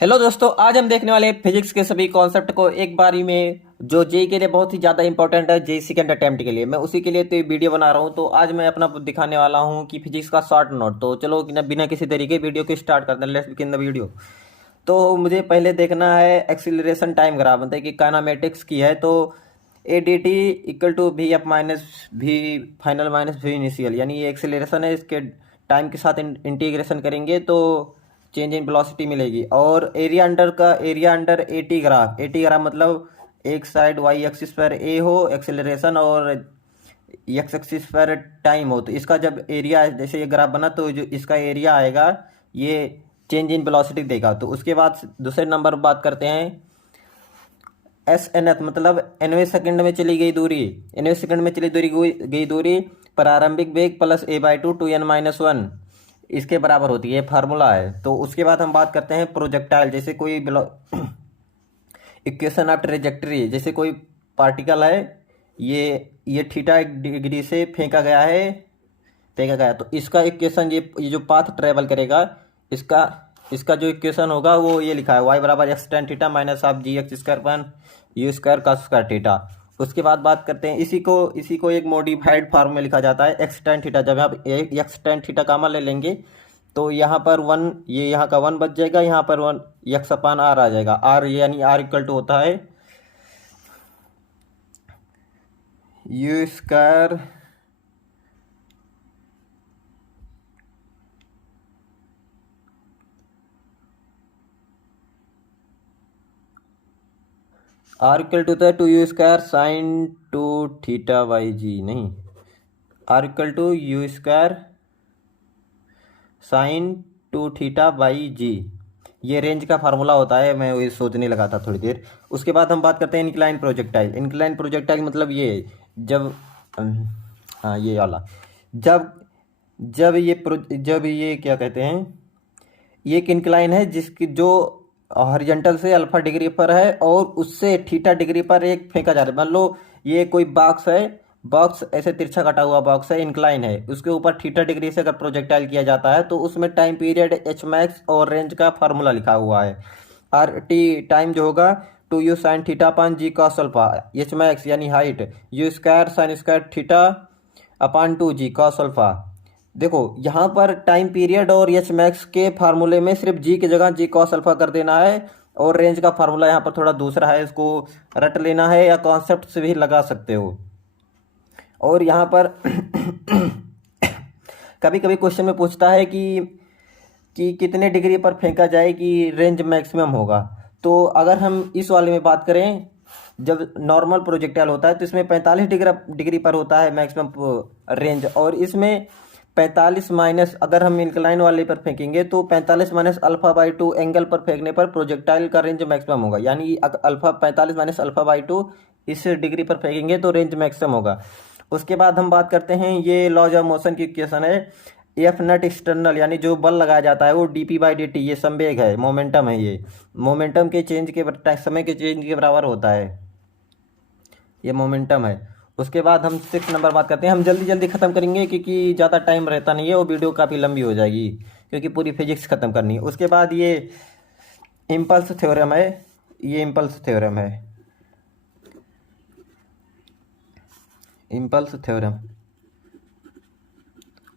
Hello दोस्तों, आज हम देखने वाले हैं फिजिक्स के सभी कॉन्सेप्ट को एक बारी में, जो जेई के लिए बहुत ही ज़्यादा इंपॉर्टेंट है। जेई सेकंड अटेम्प्ट के लिए मैं उसी के लिए तो ये वीडियो बना रहा हूँ। तो आज मैं अपना दिखाने वाला हूँ कि फिजिक्स का शॉर्ट नोट। तो चलो बिना किसी तरीके वीडियो को स्टार्ट करते हैं। Let's begin the video. तो मुझे पहले देखना है एक्सीलरेशन टाइम ग्राफ, मतलब कि काइनेमेटिक्स की है। तो a d t equal to v f minus v final minus v initial, यानी ये एक्सीलरेशन है। इसके टाइम के साथ इंटीग्रेशन करेंगे तो चेंज इन वेलोसिटी मिलेगी। और area under A T graph मतलब एक साइड वाई एक्सिस पर ए हो एक्सेलरेशन और एक्स एक्सिस पर टाइम हो, तो इसका जब एरिया जैसे ये ग्राफ बना तो जो इसका एरिया आएगा ये चेंज इन वेलोसिटी देगा। तो उसके बाद दूसरे नंबर पर बात करते हैं एस एन एथ, मतलब एनवे सेकंड में चली गई दूरी, एनवे सेकंड में चली गई दूरी प्रारंभिक वेग plus a by two n minus one इसके बराबर होती है। फार्मूला है। तो उसके बाद हम बात करते हैं प्रोजेक्टाइल, जैसे कोई इक्वेशन ऑफ ट्रेजेक्टरी, जैसे कोई पार्टिकल है, ये थीटा डिग्री से फेंका गया तो इसका इक्वेशन ये जो पाथ ट्रेवल करेगा, इसका इसका जो इक्वेशन होगा वो ये लिखा है वाई बराबर x tan theta minus half g x square one u square cos square theta. उसके बाद बात करते हैं इसी को एक मॉडिफाइड फॉर्म में लिखा जाता है एक्स टेन थीटा। जब आप एक्स टेन थीटा कामा ले लेंगे तो यहाँ पर वन, ये यहाँ का वन बच जाएगा, यहाँ पर वन एक्स अपान आर आ जाएगा। आर यानी आर इक्वल टू होता है u square r equal to होता है two u square sine two theta by g, नहीं, r equal to u square sine two theta by g, ये range का फार्मूला होता है। मैं वही सोचने लगा था थोड़ी देर। उसके बाद हम बात करते हैं इंक्लाइन प्रोजेक्टाइल। इंक्लाइन प्रोजेक्टाइल मतलब ये जब हाँ ये वाला, जब जब ये क्या कहते हैं, ये एक इंक्लाइन है जिसकी जो हॉरिजॉन्टल से अल्फा डिग्री पर है और उससे थीटा डिग्री पर एक फेंका जा रहा है। मान लो ये कोई बॉक्स है, बॉक्स ऐसे तिरछा कटा हुआ बॉक्स है, इंक्लाइन है, उसके ऊपर थीटा डिग्री से अगर प्रोजेक्टाइल किया जाता है तो उसमें टाइम पीरियड एच मैक्स और रेंज का फार्मूला लिखा हुआ है। आर टी टाइम जो होगा two u sine theta upon g cos alpha, H max यानी height u square sine square theta upon two g cos alpha. देखो यहाँ पर टाइम पीरियड और एच मैक्स के फार्मूले में सिर्फ जी की जगह जी कॉस अल्फा कर देना है, और रेंज का फार्मूला यहाँ पर थोड़ा दूसरा है, इसको रट लेना है या कॉन्सेप्ट से भी लगा सकते हो। और यहाँ पर कभी कभी क्वेश्चन में पूछता है कि कितने डिग्री पर फेंका जाए कि रेंज मैक्सिमम होगा। तो अगर हम इस वाले में बात करें, जब नॉर्मल प्रोजेक्टाइल होता है तो इसमें 45 डिग्री पर होता है मैक्सिमम रेंज, और इसमें 45 माइनस, अगर हम इंक्लाइन वाले पर फेंकेंगे तो 45 minus alpha by two angle पर फेंकने पर प्रोजेक्टाइल का रेंज मैक्सिमम होगा। यानी alpha 45 minus alpha by two इस डिग्री पर फेंकेंगे तो रेंज मैक्सिमम होगा। उसके बाद हम बात करते हैं, ये लॉज ऑफ मोशन की इक्वेशन है, एफ नट एक्सटर्नल, यानी जो बल लगाया जाता है वो D p by D T, ये संवेग है, मोमेंटम है, ये मोमेंटम के चेंज के समय के चेंज के बराबर होता है, ये मोमेंटम है। उसके बाद हम 6 नंबर बात करते हैं। हम जल्दी जल्दी ख़त्म करेंगे क्योंकि ज़्यादा टाइम रहता नहीं है, वो वीडियो काफ़ी लंबी हो जाएगी क्योंकि पूरी फिजिक्स ख़त्म करनी है। उसके बाद ये इम्पल्स थ्योरम है, ये इम्पल्स थ्योरम है, इम्पल्स थ्योरम।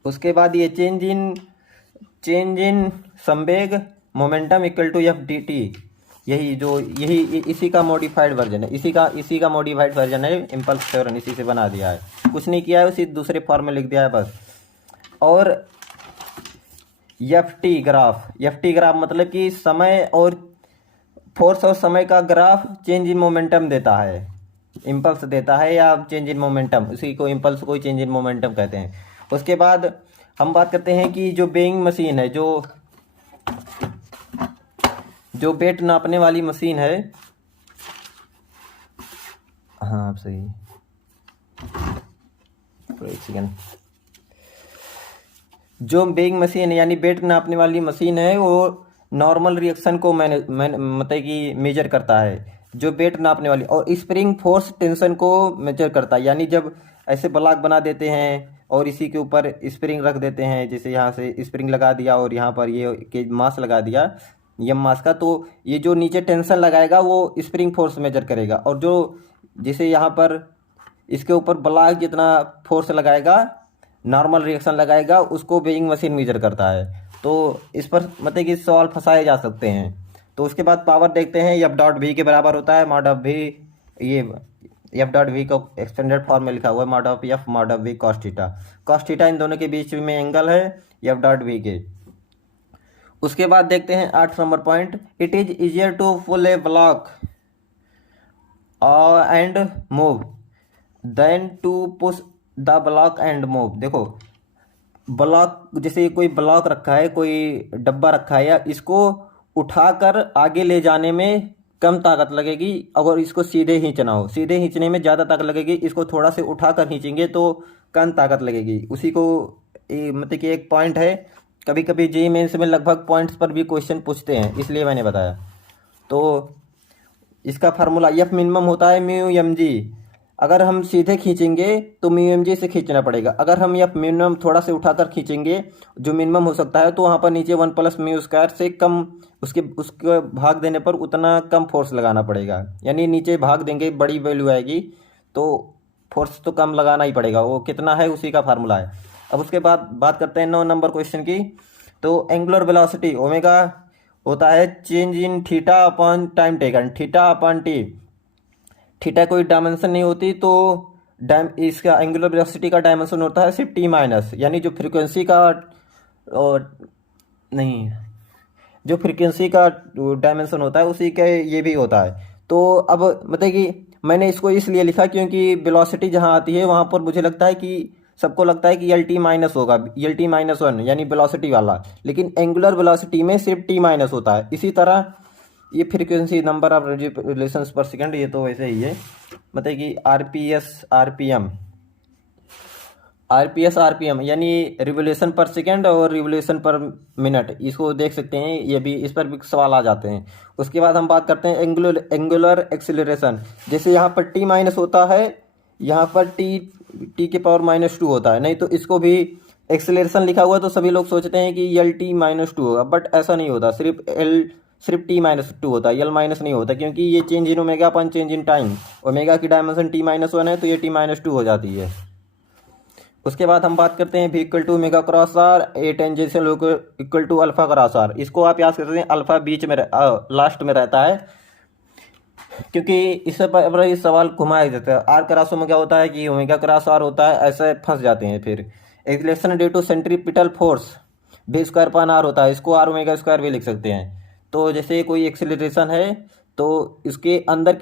उसके बाद ये चेंज इन संवेग momentum equal to f d t, यही इसी का मॉडिफाइड वर्जन है, इसी का मॉडिफाइड वर्जन है इम्पल्स थ्योरम, इसी से बना दिया है, कुछ नहीं किया है, उसी दूसरे फॉर्म में लिख दिया है बस। और एफ टी ग्राफ मतलब कि समय और फोर्स और समय का ग्राफ चेंज इन मोमेंटम देता है, इम्पल्स देता है या चेंज इन मोमेंटम, उसी को इम्पल्स को चेंज इन मोमेंटम कहते हैं। उसके बाद हम बात करते हैं कि जो वेइंग मशीन है, जो वेट नापने वाली मशीन है, हाँ आप सही, एक सेकेंड, जो वेइंग मशीन है यानी वेट नापने वाली मशीन है वो नॉर्मल रिएक्शन को मतलब कि मेजर करता है, जो वेट नापने वाली, और स्प्रिंग फोर्स टेंशन को मेजर करता है। यानी जब ऐसे ब्लॉक बना देते हैं और इसी के ऊपर स्प्रिंग रख देते हैं, जैसे यहाँ से स्प्रिंग लगा दिया और यहाँ पर ये के मास लगा दिया, यम मास का। तो ये जो नीचे टेंशन लगाएगा वो स्प्रिंग फोर्स मेजर करेगा, और जो जिसे यहाँ पर इसके ऊपर ब्लॉक जितना फोर्स लगाएगा, नॉर्मल रिएक्शन लगाएगा, उसको वेइंग मशीन मेजर करता है। तो इस पर मतलब कि सवाल फंसाए जा सकते हैं। तो उसके बाद पावर देखते हैं, एफ डॉट वी के बराबर होता है मॉड ऑफ वी। ये एफ डॉट वी का एक्सटेंडेड फॉर्म में लिखा हुआ है mod of F mod of v cos theta. Cos theta इन दोनों के बीच में एंगल है एफ डॉट वी के। उसके बाद देखते हैं 8 number point, it is easier to pull a block and move then to push the block and move. देखो ब्लॉक, जैसे कोई ब्लॉक रखा है, कोई डब्बा रखा है, या इसको उठाकर आगे ले जाने में कम ताकत लगेगी। अगर इसको सीधे खींचना हो, सीधे खींचने में ज़्यादा ताकत लगेगी। इसको थोड़ा से उठाकर खींचेंगे तो कम ताकत लगेगी। उसी को मतलब कि एक पॉइंट है, कभी कभी जेईई मेंस में लगभग पॉइंट्स पर भी क्वेश्चन पूछते हैं, इसलिए मैंने बताया। तो इसका फार्मूला एफ मिनिमम होता है म्यू एम जी। अगर हम सीधे खींचेंगे तो म्यू एम जी से खींचना पड़ेगा। अगर हम एफ मिनिमम थोड़ा से उठाकर खींचेंगे, जो मिनिमम हो सकता है, तो वहाँ पर नीचे 1 प्लस म्यू स्क्वायर से कम, उसके भाग देने पर उतना कम फोर्स लगाना पड़ेगा। यानी नीचे भाग देंगे, बड़ी वैल्यू आएगी, तो फोर्स तो कम लगाना ही पड़ेगा। वो कितना है उसी का फार्मूला है। अब उसके बाद बात करते हैं 9 नंबर क्वेश्चन की। तो एंगुलर वेलोसिटी ओमेगा होता है change in theta upon time taken, theta upon T. Theta कोई डायमेंशन नहीं होती, तो इसका एंगुलर वेलोसिटी का डायमेंशन होता है सिर्फ टी माइनस, यानी जो फ्रीक्वेंसी का और नहीं, जो फ्रीक्वेंसी का डायमेंशन होता है उसी के ये भी होता है। तो अब मतलब कि मैंने इसको इसलिए लिखा क्योंकि वेलोसिटी जहाँ आती है वहाँ पर मुझे लगता है कि सबको लगता है कि एल टी माइनस होगा, एल टी माइनस वन यानी वेलोसिटी वाला, लेकिन एंगुलर वेलोसिटी में सिर्फ टी माइनस होता है। इसी तरह ये फ्रीक्वेंसी नंबर ऑफ रिवोल्यूशंस पर सेकंड, ये तो वैसे ही है, मतलब कि आरपीएस आरपीएम, आरपीएस आरपीएम यानी रिवोल्यूशन पर सेकंड और रिवोल्यूशन पर मिनट, इसको देख सकते हैं। ये भी, इस पर भी सवाल आ जाते हैं। उसके बाद हम बात करते हैं एंगुलर एक्सीलरेशन। जैसे यहाँ पर टी माइनस होता है, यहाँ पर टी के पावर -2 होता है, नहीं तो इसको भी एक्सीलरेशन लिखा हुआ है तो सभी लोग सोचते हैं कि एल टी -2 होगा, बट ऐसा नहीं होता। सिर्फ t-2 होता है, एल माइनस नहीं होता, क्योंकि ये change in omega upon change in time, omega की डायमेंशन t-1 है, तो ये t-2 हो जाती है। उसके बाद हम बात करते हैं v equal to omega cross r, a tangential equal to alpha cross r. इसको आप याद करते हैं, अल्फा बीच में लास्ट में रहता है, क्योंकि इससे पर ये सवाल घुमाया जाता है। आर क्रॉस ओमेगा होता है कि ओमेगा क्रॉस आर होता है, ऐसे फंस जाते हैं। फिर acceleration due to centripetal force v square upon r होता है, इसको आर ओमेगा स्क्वायर भी लिख सकते हैं। तो जैसे कोई एक्सेलरेशन है, तो इसके अंदर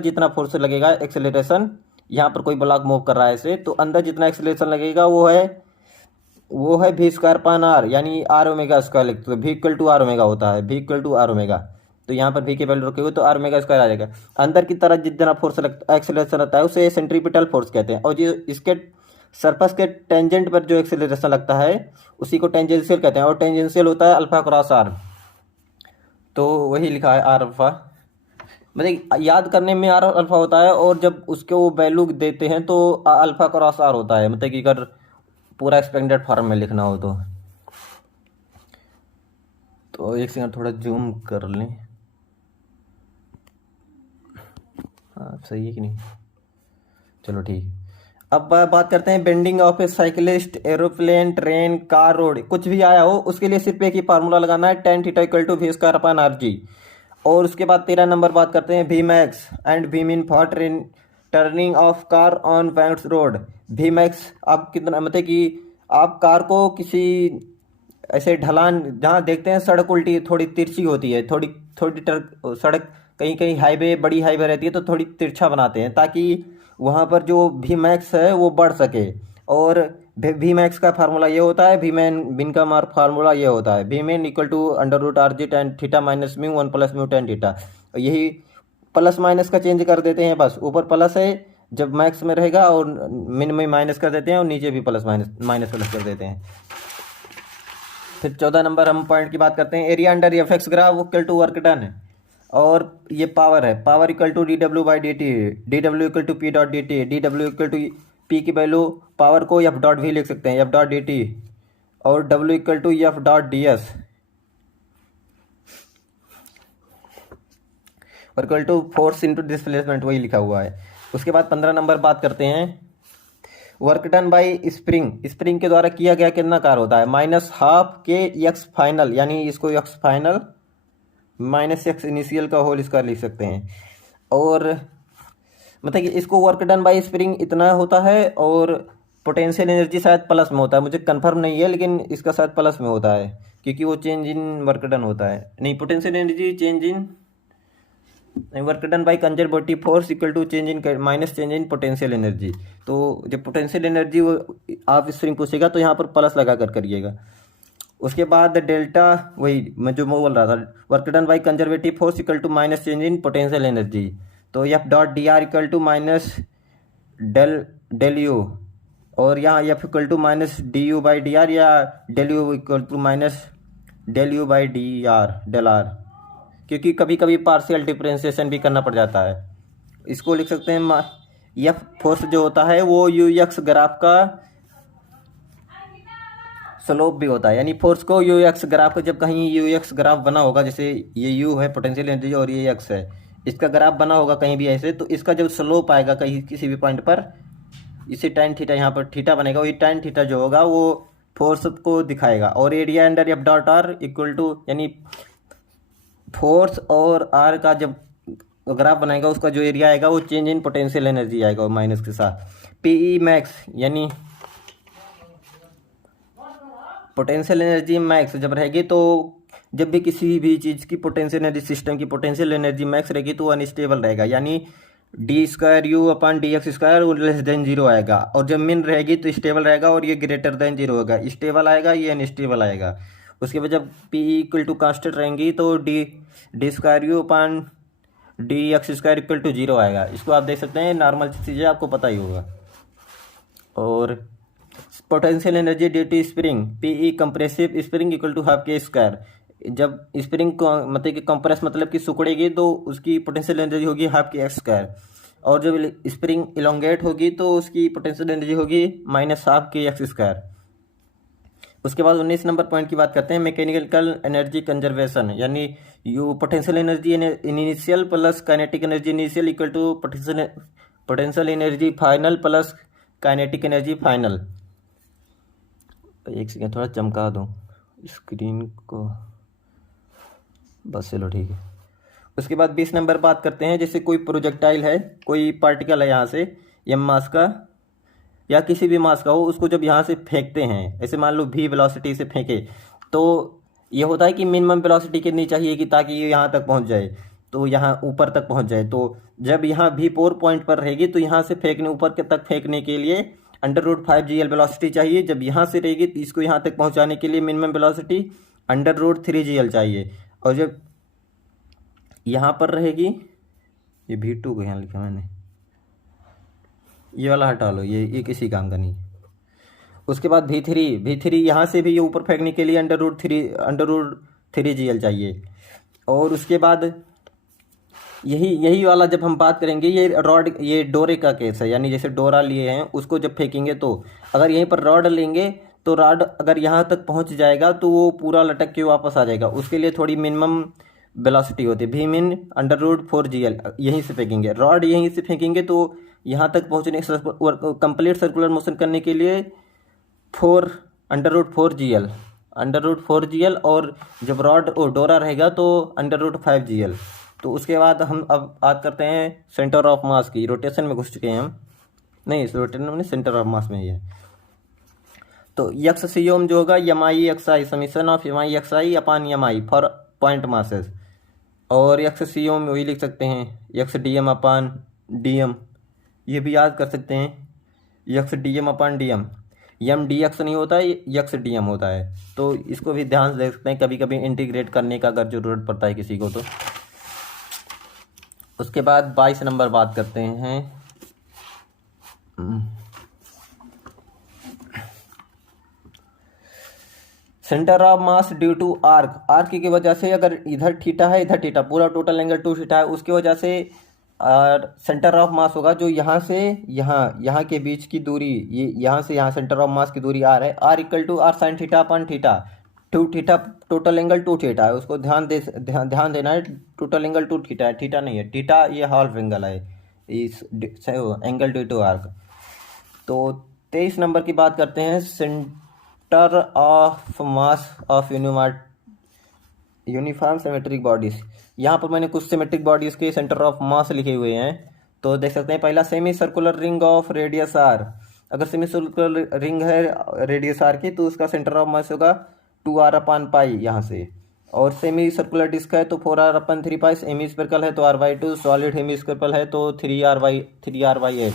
जितना फोर्स लगेगा एक्सेलरेशन, यहाँ पर कोई ब्लॉक मूव कर रहा है इसे, तो अंदर जितना एक्सेलरेशन लगेगा वो है v स्क्वायर पान आर, यानी आर ओमेगा स्क्वायर लिखते हैं। v equal to r omega होता है, v equal to r omega. तो यहाँ पर v की वैल्यू रखेंगे तो आर ओमेगा स्क्वायर आ जाएगा। अंदर की तरफ जितना फोर्स लगता एक्सेलरेशन रहता है उसे सेंट्रीपिटल फोर्स कहते हैं, और जो इसके सरफेस के टेंजेंट पर जो एक्सेलरेशन लगता है उसी को टेंजेंशियल कहते हैं, और टेंजेंशियल होता है अल्फा क्रॉस आर। तो वही लिखा है आर अल्फा, मतलब याद करने में आर अल्फा होता है, और जब उसके वो वैल्यू देते हैं तो अल्फा क्रॉस आर होता है, मतलब कि अगर पूरा एक्सपेंडेड फॉर्म में लिखना हो तो एक सेकंड थोड़ा जूम कर लें। हाँ सही है कि नहीं, चलो ठीक है। अब बात करते हैं bending of A cyclist, aeroplane, train, car, road, कुछ भी आया हो उसके लिए सिर्फ एक ही फार्मूला लगाना है, tan theta equal to v square upon r g. और उसके बाद 13 नंबर बात करते हैं v max and v mean for turning of car on banks road. V max आप कितना, मतलब कि आप कार को किसी ऐसे ढलान, जहाँ देखते हैं सड़क उल्टी थोड़ी तिरछी होती है, थोड़ी थोड़ी सड़क कहीं कहीं हाईवे, बड़ी हाईवे रहती है तो थोड़ी तिरछा बनाते हैं, ताकि वहाँ पर जो वी मैक्स है वो बढ़ सके। और वी मैक्स का फार्मूला ये होता है, वी मैन बिन का मार फार्मूला ये होता है, v man equal to under root r g tan theta minus mu 1 plus mu tan theta. यही प्लस माइनस का चेंज कर देते हैं, बस ऊपर प्लस है जब मैक्स में रहेगा, और मिन में माइनस कर देते हैं, और नीचे भी प्लस माइनस प्लस कर देते हैं। फिर 14 नंबर हम पॉइंट की बात करते हैं, area under F X graph equal to work done है, और ये पावर है, power equal to D W by D T, D W equal to P dot D T, D W equal to P की value power को F dot भी लिख सकते हैं, एफ डॉट डी टी, और W equal to F dot D S. और equal to force into displacement, वही लिखा हुआ है। उसके बाद 15 नंबर बात करते हैं, work done by spring, spring के द्वारा किया गया कितना कार्य होता है, -12 के एक्स फाइनल, यानी इसको x final minus x initial का होल स्क्वायर लिख सकते हैं। और मतलब कि इसको वर्क डन बाई स्प्रिंग इतना होता है, और पोटेंशियल एनर्जी शायद प्लस में होता है, मुझे कंफर्म नहीं है, लेकिन इसका शायद प्लस में होता है क्योंकि वो चेंज इन वर्क डन होता है। नहीं, potential energy change in work done by conservative force equal to change in minus change in potential energy. तो जब पोटेंशियल एनर्जी वो आप स्प्रिंग पूछेगा तो यहाँ पर प्लस लगा कर करिएगा। उसके बाद डेल्टा, वही मैं जो बोल रहा था, work done by conservative force equal to minus change in potential energy. तो F dot d r equal to minus del u, और यहाँ F equal to minus d u by d r, या del u equal to minus del u by d r del r, क्योंकि कभी कभी partial differentiation भी करना पड़ जाता है। इसको लिख सकते हैं एफ फोर्स जो होता है वो यू एक्स ग्राफ का स्लोप भी होता है, यानी फोर्स को यू एक्स ग्राफ का, जब कहीं यू एक्स ग्राफ बना होगा, जैसे ये यू है पोटेंशियल एनर्जी और ये एक्स है, इसका ग्राफ बना होगा कहीं भी ऐसे, तो इसका जब स्लोप आएगा कहीं किसी भी पॉइंट पर, इसे tan थीटा, यहाँ पर थीटा बनेगा, वही tan थीटा जो होगा वो फोर्स को दिखाएगा। और area under f dot r equal to, यानी फोर्स और आर का जब ग्राफ बनाएगा उसका जो एरिया आएगा वो चेंज इन पोटेंशियल एनर्जी आएगा और माइनस के साथ। पीई मैक्स, यानी पोटेंशियल एनर्जी मैक्स जब रहेगी, तो जब भी किसी भी चीज़ की पोटेंशियल एनर्जी, सिस्टम की पोटेंशियल एनर्जी मैक्स रहेगी तो अनस्टेबल रहेगा, यानी D square u upon d x square less than zero आएगा। और जब मिन रहेगी तो स्टेबल रहेगा, और ये ग्रेटर देन जीरो होगा, स्टेबल आएगा, ये अनस्टेबल आएगा। उसके बाद जब पी इक्वल टू कांस्टेंट रहेंगी तो d square u upon d x square equal to zero आएगा। इसको आप देख सकते हैं, नॉर्मल चीज़ें आपको पता ही होगा। और potential energy due to spring, PE compressive spring equal to half k square, जब स्प्रिंग को मतलब कि कंप्रेस मतलब कि सिकुड़ेगी तो उसकी पोटेंशियल एनर्जी होगी हाफ के एक्स स्क्वायर, और जब स्प्रिंग इलोंगेट होगी तो उसकी पोटेंशियल एनर्जी होगी minus half k x square. उसके बाद 19 नंबर पॉइंट की बात करते हैं, मैकेनिकल एनर्जी कंजर्वेशन, यानी U potential energy initial plus kinetic energy initial equal to potential energy final plus kinetic energy final. एक सेकेंड, थोड़ा चमका दूँ स्क्रीन को, बस चलो ठीक है। उसके बाद 20 नंबर बात करते हैं, जैसे कोई प्रोजेक्टाइल है, कोई पार्टिकल है यहाँ से एम मास का या किसी भी मास का हो, उसको जब यहाँ से फेंकते हैं, ऐसे मान लो v वेलोसिटी से फेंके, तो ये होता है कि मिनिमम वेलोसिटी कितनी चाहिए कि ताकि ये यहाँ तक पहुँच जाए, तो यहाँ ऊपर तक पहुँच जाए। तो जब यहाँ v4 पॉइंट पर रहेगी तो यहाँ से फेंकने ऊपर के तक फेंकने के लिए √5 gl वेलोसिटी चाहिए। जब यहाँ से रहेगी तो इसको यहाँ तक पहुँचाने के लिए मिनिमम वेलोसिटी √3 gl चाहिए। और जब यहाँ पर रहेगी, ये v2 को यहाँ लिखा मैंने, ये वाला हटा लो, ये किसी काम का नहीं। उसके बाद v3 यहाँ से भी ये ऊपर फेंकने के लिए √3 gl चाहिए। और उसके बाद यही वाला जब हम बात करेंगे, ये रॉड, ये डोरे का केस है, यानी जैसे डोरा लिए हैं उसको जब फेंकेंगे तो अगर यहीं पर रॉड लेंगे तो रॉड अगर यहाँ तक पहुँच जाएगा तो वो पूरा लटक के वापस आ जाएगा। उसके लिए थोड़ी मिनिमम वेलोसिटी होती है, v min √4 gl, यहीं से फेंकेंगे रॉड, यहीं से फेंकेंगे तो यहाँ तक पहुँचने कंप्लीट सर्कुलर मोशन करने के लिए √4 gl, और जब रॉड और डोरा रहेगा तो √5 gl। तो उसके बाद हम अब बात करते हैं सेंटर ऑफ मास की। रोटेशन में घुस चुके हैं हम, नहीं इस रोटेशन में, सेंटर ऑफ मास में ही है। तो एक्सियोम जो होगा MI/XI summation of MI/XI upon MI for point masses, और एक्सियोम वही लिख सकते हैं XDM अपान DM, ये भी याद कर सकते हैं XDM अपान DM। MDX नहीं होता है, XDM होता है, तो इसको भी ध्यान से देख सकते हैं, कभी कभी इंटीग्रेट करने का अगर ज़रूरत पड़ता है किसी को तो। उसके बाद 22 नंबर बात करते हैं, centre of mass due to arc की वजह से, अगर इधर थीटा है इधर थीटा, पूरा टोटल एंगल 2 थीटा है, उसकी वजह से सेंटर ऑफ मास होगा जो यहाँ से यहाँ के बीच की दूरी, ये यहाँ से यहाँ सेंटर ऑफ मास की दूरी r है, r equal to r sin theta upon theta, two theta, total angle two theta है, उसको ध्यान देना है। टोटल एंगल टू थीटा है, थीटा नहीं है। थीटा ये हाफ एंगल है इस एंगल ड्यू टू आर्क। तो 23 नंबर की बात करते हैं, centre of mass of uniform symmetric bodies. यहाँ पर मैंने कुछ सिमेट्रिक बॉडीज के सेंटर ऑफ मास लिखे हुए हैं। तो देख सकते हैं, पहला semi circular ring of radius r. अगर सेमी सर्कुलर रिंग है रेडियस आर की, तो उसका सेंटर ऑफ मास होगा 2r/पाई यहाँ से। और सेमी सर्कुलर डिस्क है तो 4r/3 पाई। सेमी स्फेरिकल है तो r/2। सॉलिड हेमी स्फेरिकल है तो 3r/8।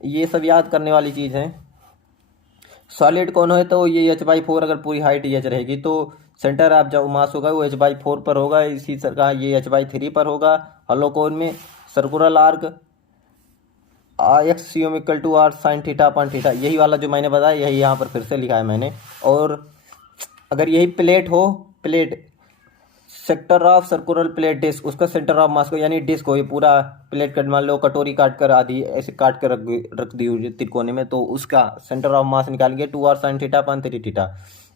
ये सब याद करने वाली चीज़ है। सॉलिड कौन है तो ये h/4, अगर पूरी हाइट h रहेगी तो सेंटर ऑफ जो मास होगा वो h/4 पर होगा। इसी तरह ये h/3 पर होगा। हॉलो कोन में circular arc x equal to r sine theta theta, यही वाला जो मैंने बताया यही यहाँ पर फिर से लिखा है मैंने। और अगर यही प्लेट हो, plate sector of circular plate disc, उसका सेंटर ऑफ मास को यानी डिस्क हो, ये पूरा प्लेट कट, मान लो कटोरी काट कर आधी ऐसे काट कर रख दी हुई त्रिकोने में, तो उसका सेंटर ऑफ मास निकालेंगे 2r साइन थीटा/थीटा।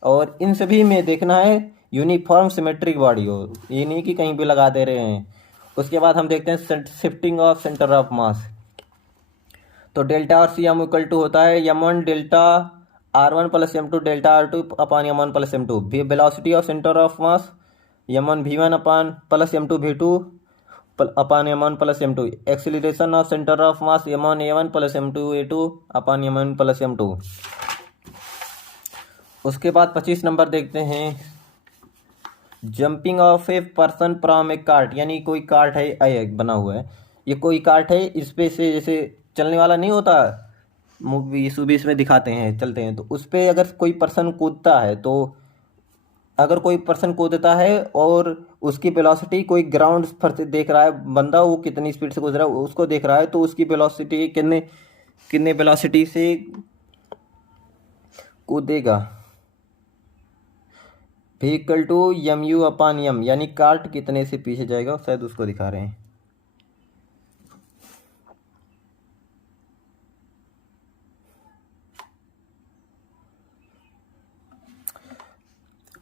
और इन सभी में देखना है यूनिफॉर्म सिमेट्रिक बॉडी हो, ये नहीं कि कहीं भी लगा दे रहे हैं। उसके बाद हम देखते हैं शिफ्टिंग ऑफ सेंटर ऑफ मास। तो डेल्टा और सी एम इक्वल टू होता है m1 delta r1 plus m2 delta r2 upon m1 plus m2। Velocity of centre of mass m1 v1 upon plus m2 v2 upon m1 plus m2। Acceleration of centre of mass m1 a1 plus m2 a2 upon m1 plus m2। उसके बाद 25 number देखते हैं, jumping of a person from A cart. यानी कोई cart है बना हुआ है, ये कोई कार्ट है, इस पे से जैसे चलने वाला नहीं होता, मूवीज में दिखाते हैं चलते हैं, तो उस पर अगर कोई पर्सन कूदता है, तो अगर कोई पर्सन कूदता है और उसकी वेलोसिटी कोई ग्राउंड पर से देख रहा है बंदा, वो कितनी स्पीड से कूद रहा है उसको देख रहा है, तो उसकी वेलोसिटी कितने वेलोसिटी से कूदेगा, व्हीकल टू mu/m, यानी कार्ट कितने से पीछे जाएगा, शायद उसको दिखा रहे हैं।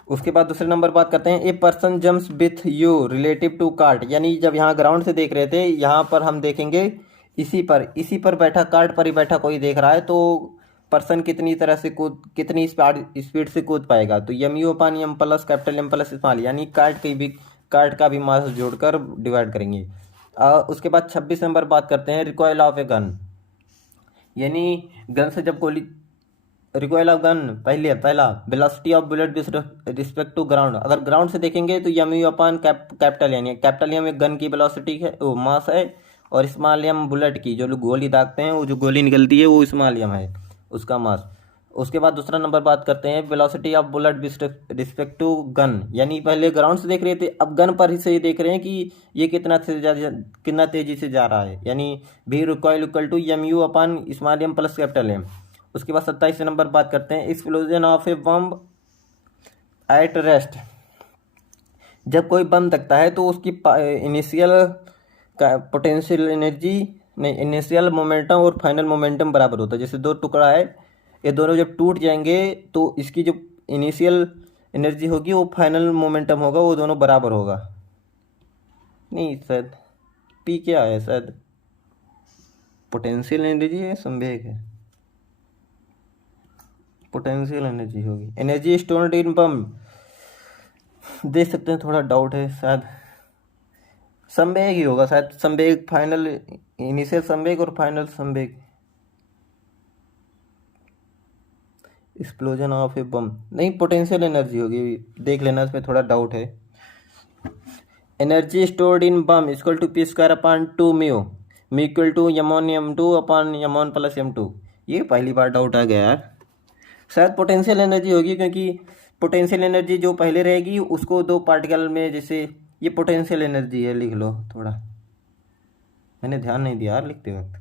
उसके बाद दूसरे नंबर बात करते हैं, a person jumps with u relative to cart. यानी जब यहाँ ग्राउंड से देख रहे थे, यहाँ पर हम देखेंगे इसी पर बैठा, कार्ट पर ही बैठा कोई देख रहा है, तो पर्सन कितनी स्पीड से कूद पाएगा। तो mu/m plus capital M plus small, यानी कार्ट का भी मास जोड़कर डिवाइड करेंगे। उसके बाद 26 नंबर बात करते हैं, रिकॉयल ऑफ ए गन। यानी गन से जब गोली, रिकॉयल ऑफ गन पहला velocity of bullet respect to ground. अगर ग्राउंड से देखेंगे तो mu/, कैपिटल यानी कैपिटल एम गन की वेलोसिटी है, वो मास है, और स्मॉल एम बुलेट की, जो लोग गोली दागते हैं वो जो गोली निकलती है वो स्मॉल एम है, उसका मास। उसके बाद दूसरा नंबर बात करते हैं, velocity of bullet respect to gun. यानी पहले ग्राउंड से देख रहे थे, अब गन पर ही से ही देख रहे हैं कि ये कितना तेजी से जा रहा है, यानी भी recoil equal to mu/ small m plus capital M. उसके बाद 27 नंबर बात करते हैं, explosion of a bomb at rest. जब कोई बम लगता है तो उसकी इनिशियल पोटेंशियल एनर्जी नहीं, इनिशियल मोमेंटम और फाइनल मोमेंटम बराबर होता है। जैसे दो टुकड़ा है, ये दोनों जब टूट जाएंगे तो इसकी जो इनिशियल एनर्जी होगी वो फाइनल मोमेंटम होगा, वो दोनों बराबर होगा। नहीं शायद पी क्या है, शायद पोटेंशियल एनर्जी है, संवेग है, पोटेंशियल एनर्जी होगी। एनर्जी स्टोर्ड इन बम, देख सकते हैं, थोड़ा डाउट है, शायद संवेग ही होगा, शायद संवेग, फाइनल इनिशियल संवेग और फाइनल संवेग। एक्सप्लोजन ऑफ ए बम नहीं, पोटेंशियल एनर्जी होगी, देख लेना, इसमें थोड़ा डाउट है। Energy stored in bomb equal to p²/2 mu equal to m1 m2 upon m1 plus m2। ये पहली बार डाउट आ गया यार, शायद पोटेंशियल एनर्जी होगी, क्योंकि पोटेंशियल एनर्जी जो पहले रहेगी उसको दो पार्टिकल में, जैसे ये पोटेंशियल एनर्जी है, लिख लो, थोड़ा मैंने ध्यान नहीं दिया यार लिखते वक्त।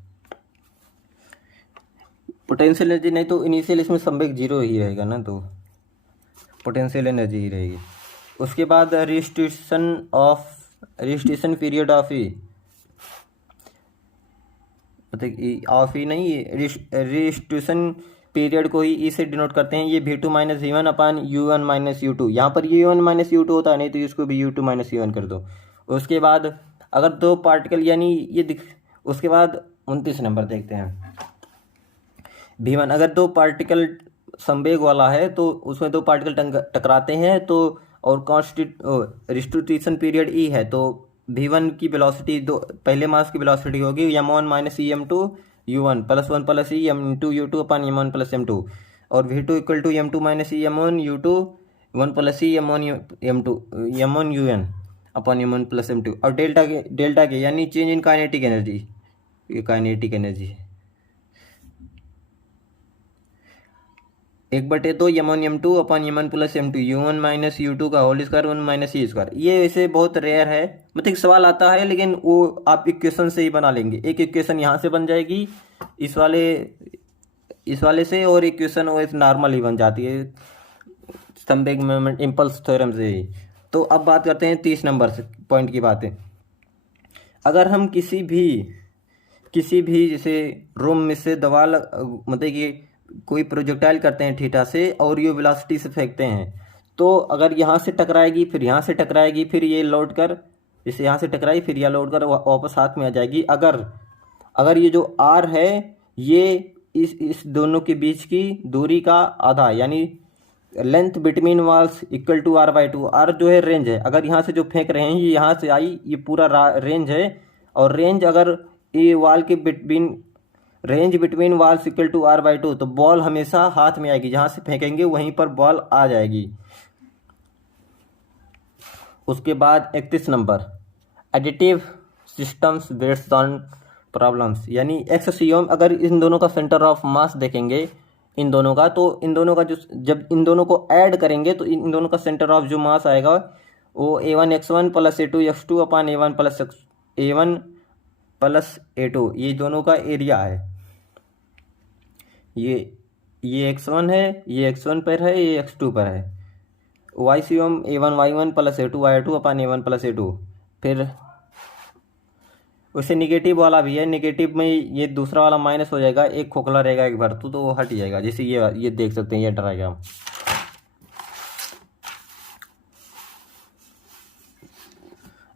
पोटेंशियल एनर्जी नहीं तो इनिशियल इसमें संवेग 0 ही रहेगा ना, तो पोटेंशियल एनर्जी ही रहेगी। उसके बाद registration period of e, of ही नहीं, रजिस्ट्रेशन पीरियड को ही ई से डिनोट करते हैं। ये V2 माइनस V1 अपन U1 माइनस U2, यहाँ पर U1 माइनस U2 होता है, नहीं तो इसको भी U2 माइनस U1 कर दो। उसके बाद अगर दो पार्टिकल यानी ये उसके बाद 29 नंबर देखते हैं। V1 अगर दो पार्टिकल संवेग वाला है तो उसमें दो पार्टिकल टकराते हैं तो और रिस्टिट्यूशन पीरियड ई है तो V1 की वेलोसिटी दो पहले मास की वेलोसिटी होगी m1 minus em2 u1 plus 1 plus e m2 u2 upon m1 plus m2, और V2 equal to m2 minus e m1 u2 1 plus e m1 m2 m1 un upon m1 plus m2, और delta के यानी change in kinetic energy, ये kinetic energy है 1/2 m1 m2 अपन m1 plus m2 u1 minus u2 का whole square 1 minus E square. ये वैसे बहुत rare है, मतलब सवाल आता है लेकिन वो आप इक्वेशन से ही बना लेंगे। एक इक्वेशन यहाँ से बन जाएगी इस वाले से, और इक्वेशन वो नॉर्मल ही बन जाती है संवेग मोमेंट इम्पल्स थ्योरम से ही। तो अब बात करते हैं 30 नंबर से पॉइंट की बातें। अगर हम किसी भी जैसे रूम में से दवाल मतलब कि कोई प्रोजेक्टाइल करते हैं थीटा से और ये वेलोसिटी से फेंकते हैं, तो अगर यहाँ से टकराएगी फिर यहाँ से टकराएगी फिर ये लौट कर जैसे यहाँ से टकराई फिर यह लौट कर वापस हाथ में आ जाएगी। अगर ये जो आर है ये इस दोनों के बीच की दूरी का आधा यानी length between walls equal to r/2। R जो है रेंज है, अगर यहाँ से जो फेंक रहे हैं ये यहाँ से आई ये पूरा रेंज है, और रेंज अगर ये वॉल के range between walls equal to r/2 तो बॉल हमेशा हाथ में आएगी, जहाँ से फेंकेंगे वहीं पर बॉल आ जाएगी। उसके बाद 31 number additive systems based on problems, यानी एक्सियोम। अगर इन दोनों का सेंटर ऑफ मास देखेंगे इन दोनों का, तो इन दोनों का जो जब इन दोनों को ऐड करेंगे तो इन दोनों का सेंटर ऑफ जो मास आएगा वो a1x1 प्लस a2x2 अपान a1 प्लस a2, ये दोनों का एरिया है। ये x1 है, ये x1 पर है, ये x2 पर है। YCM a1y1 प्लस a2y2 अपान a1 प्लस a2। फिर उससे निगेटिव वाला भी है, निगेटिव में ये दूसरा वाला माइनस हो जाएगा, एक खोखला रहेगा एक भरतू तो वो हट जाएगा। जैसे ये देख सकते हैं ये डायग्राम।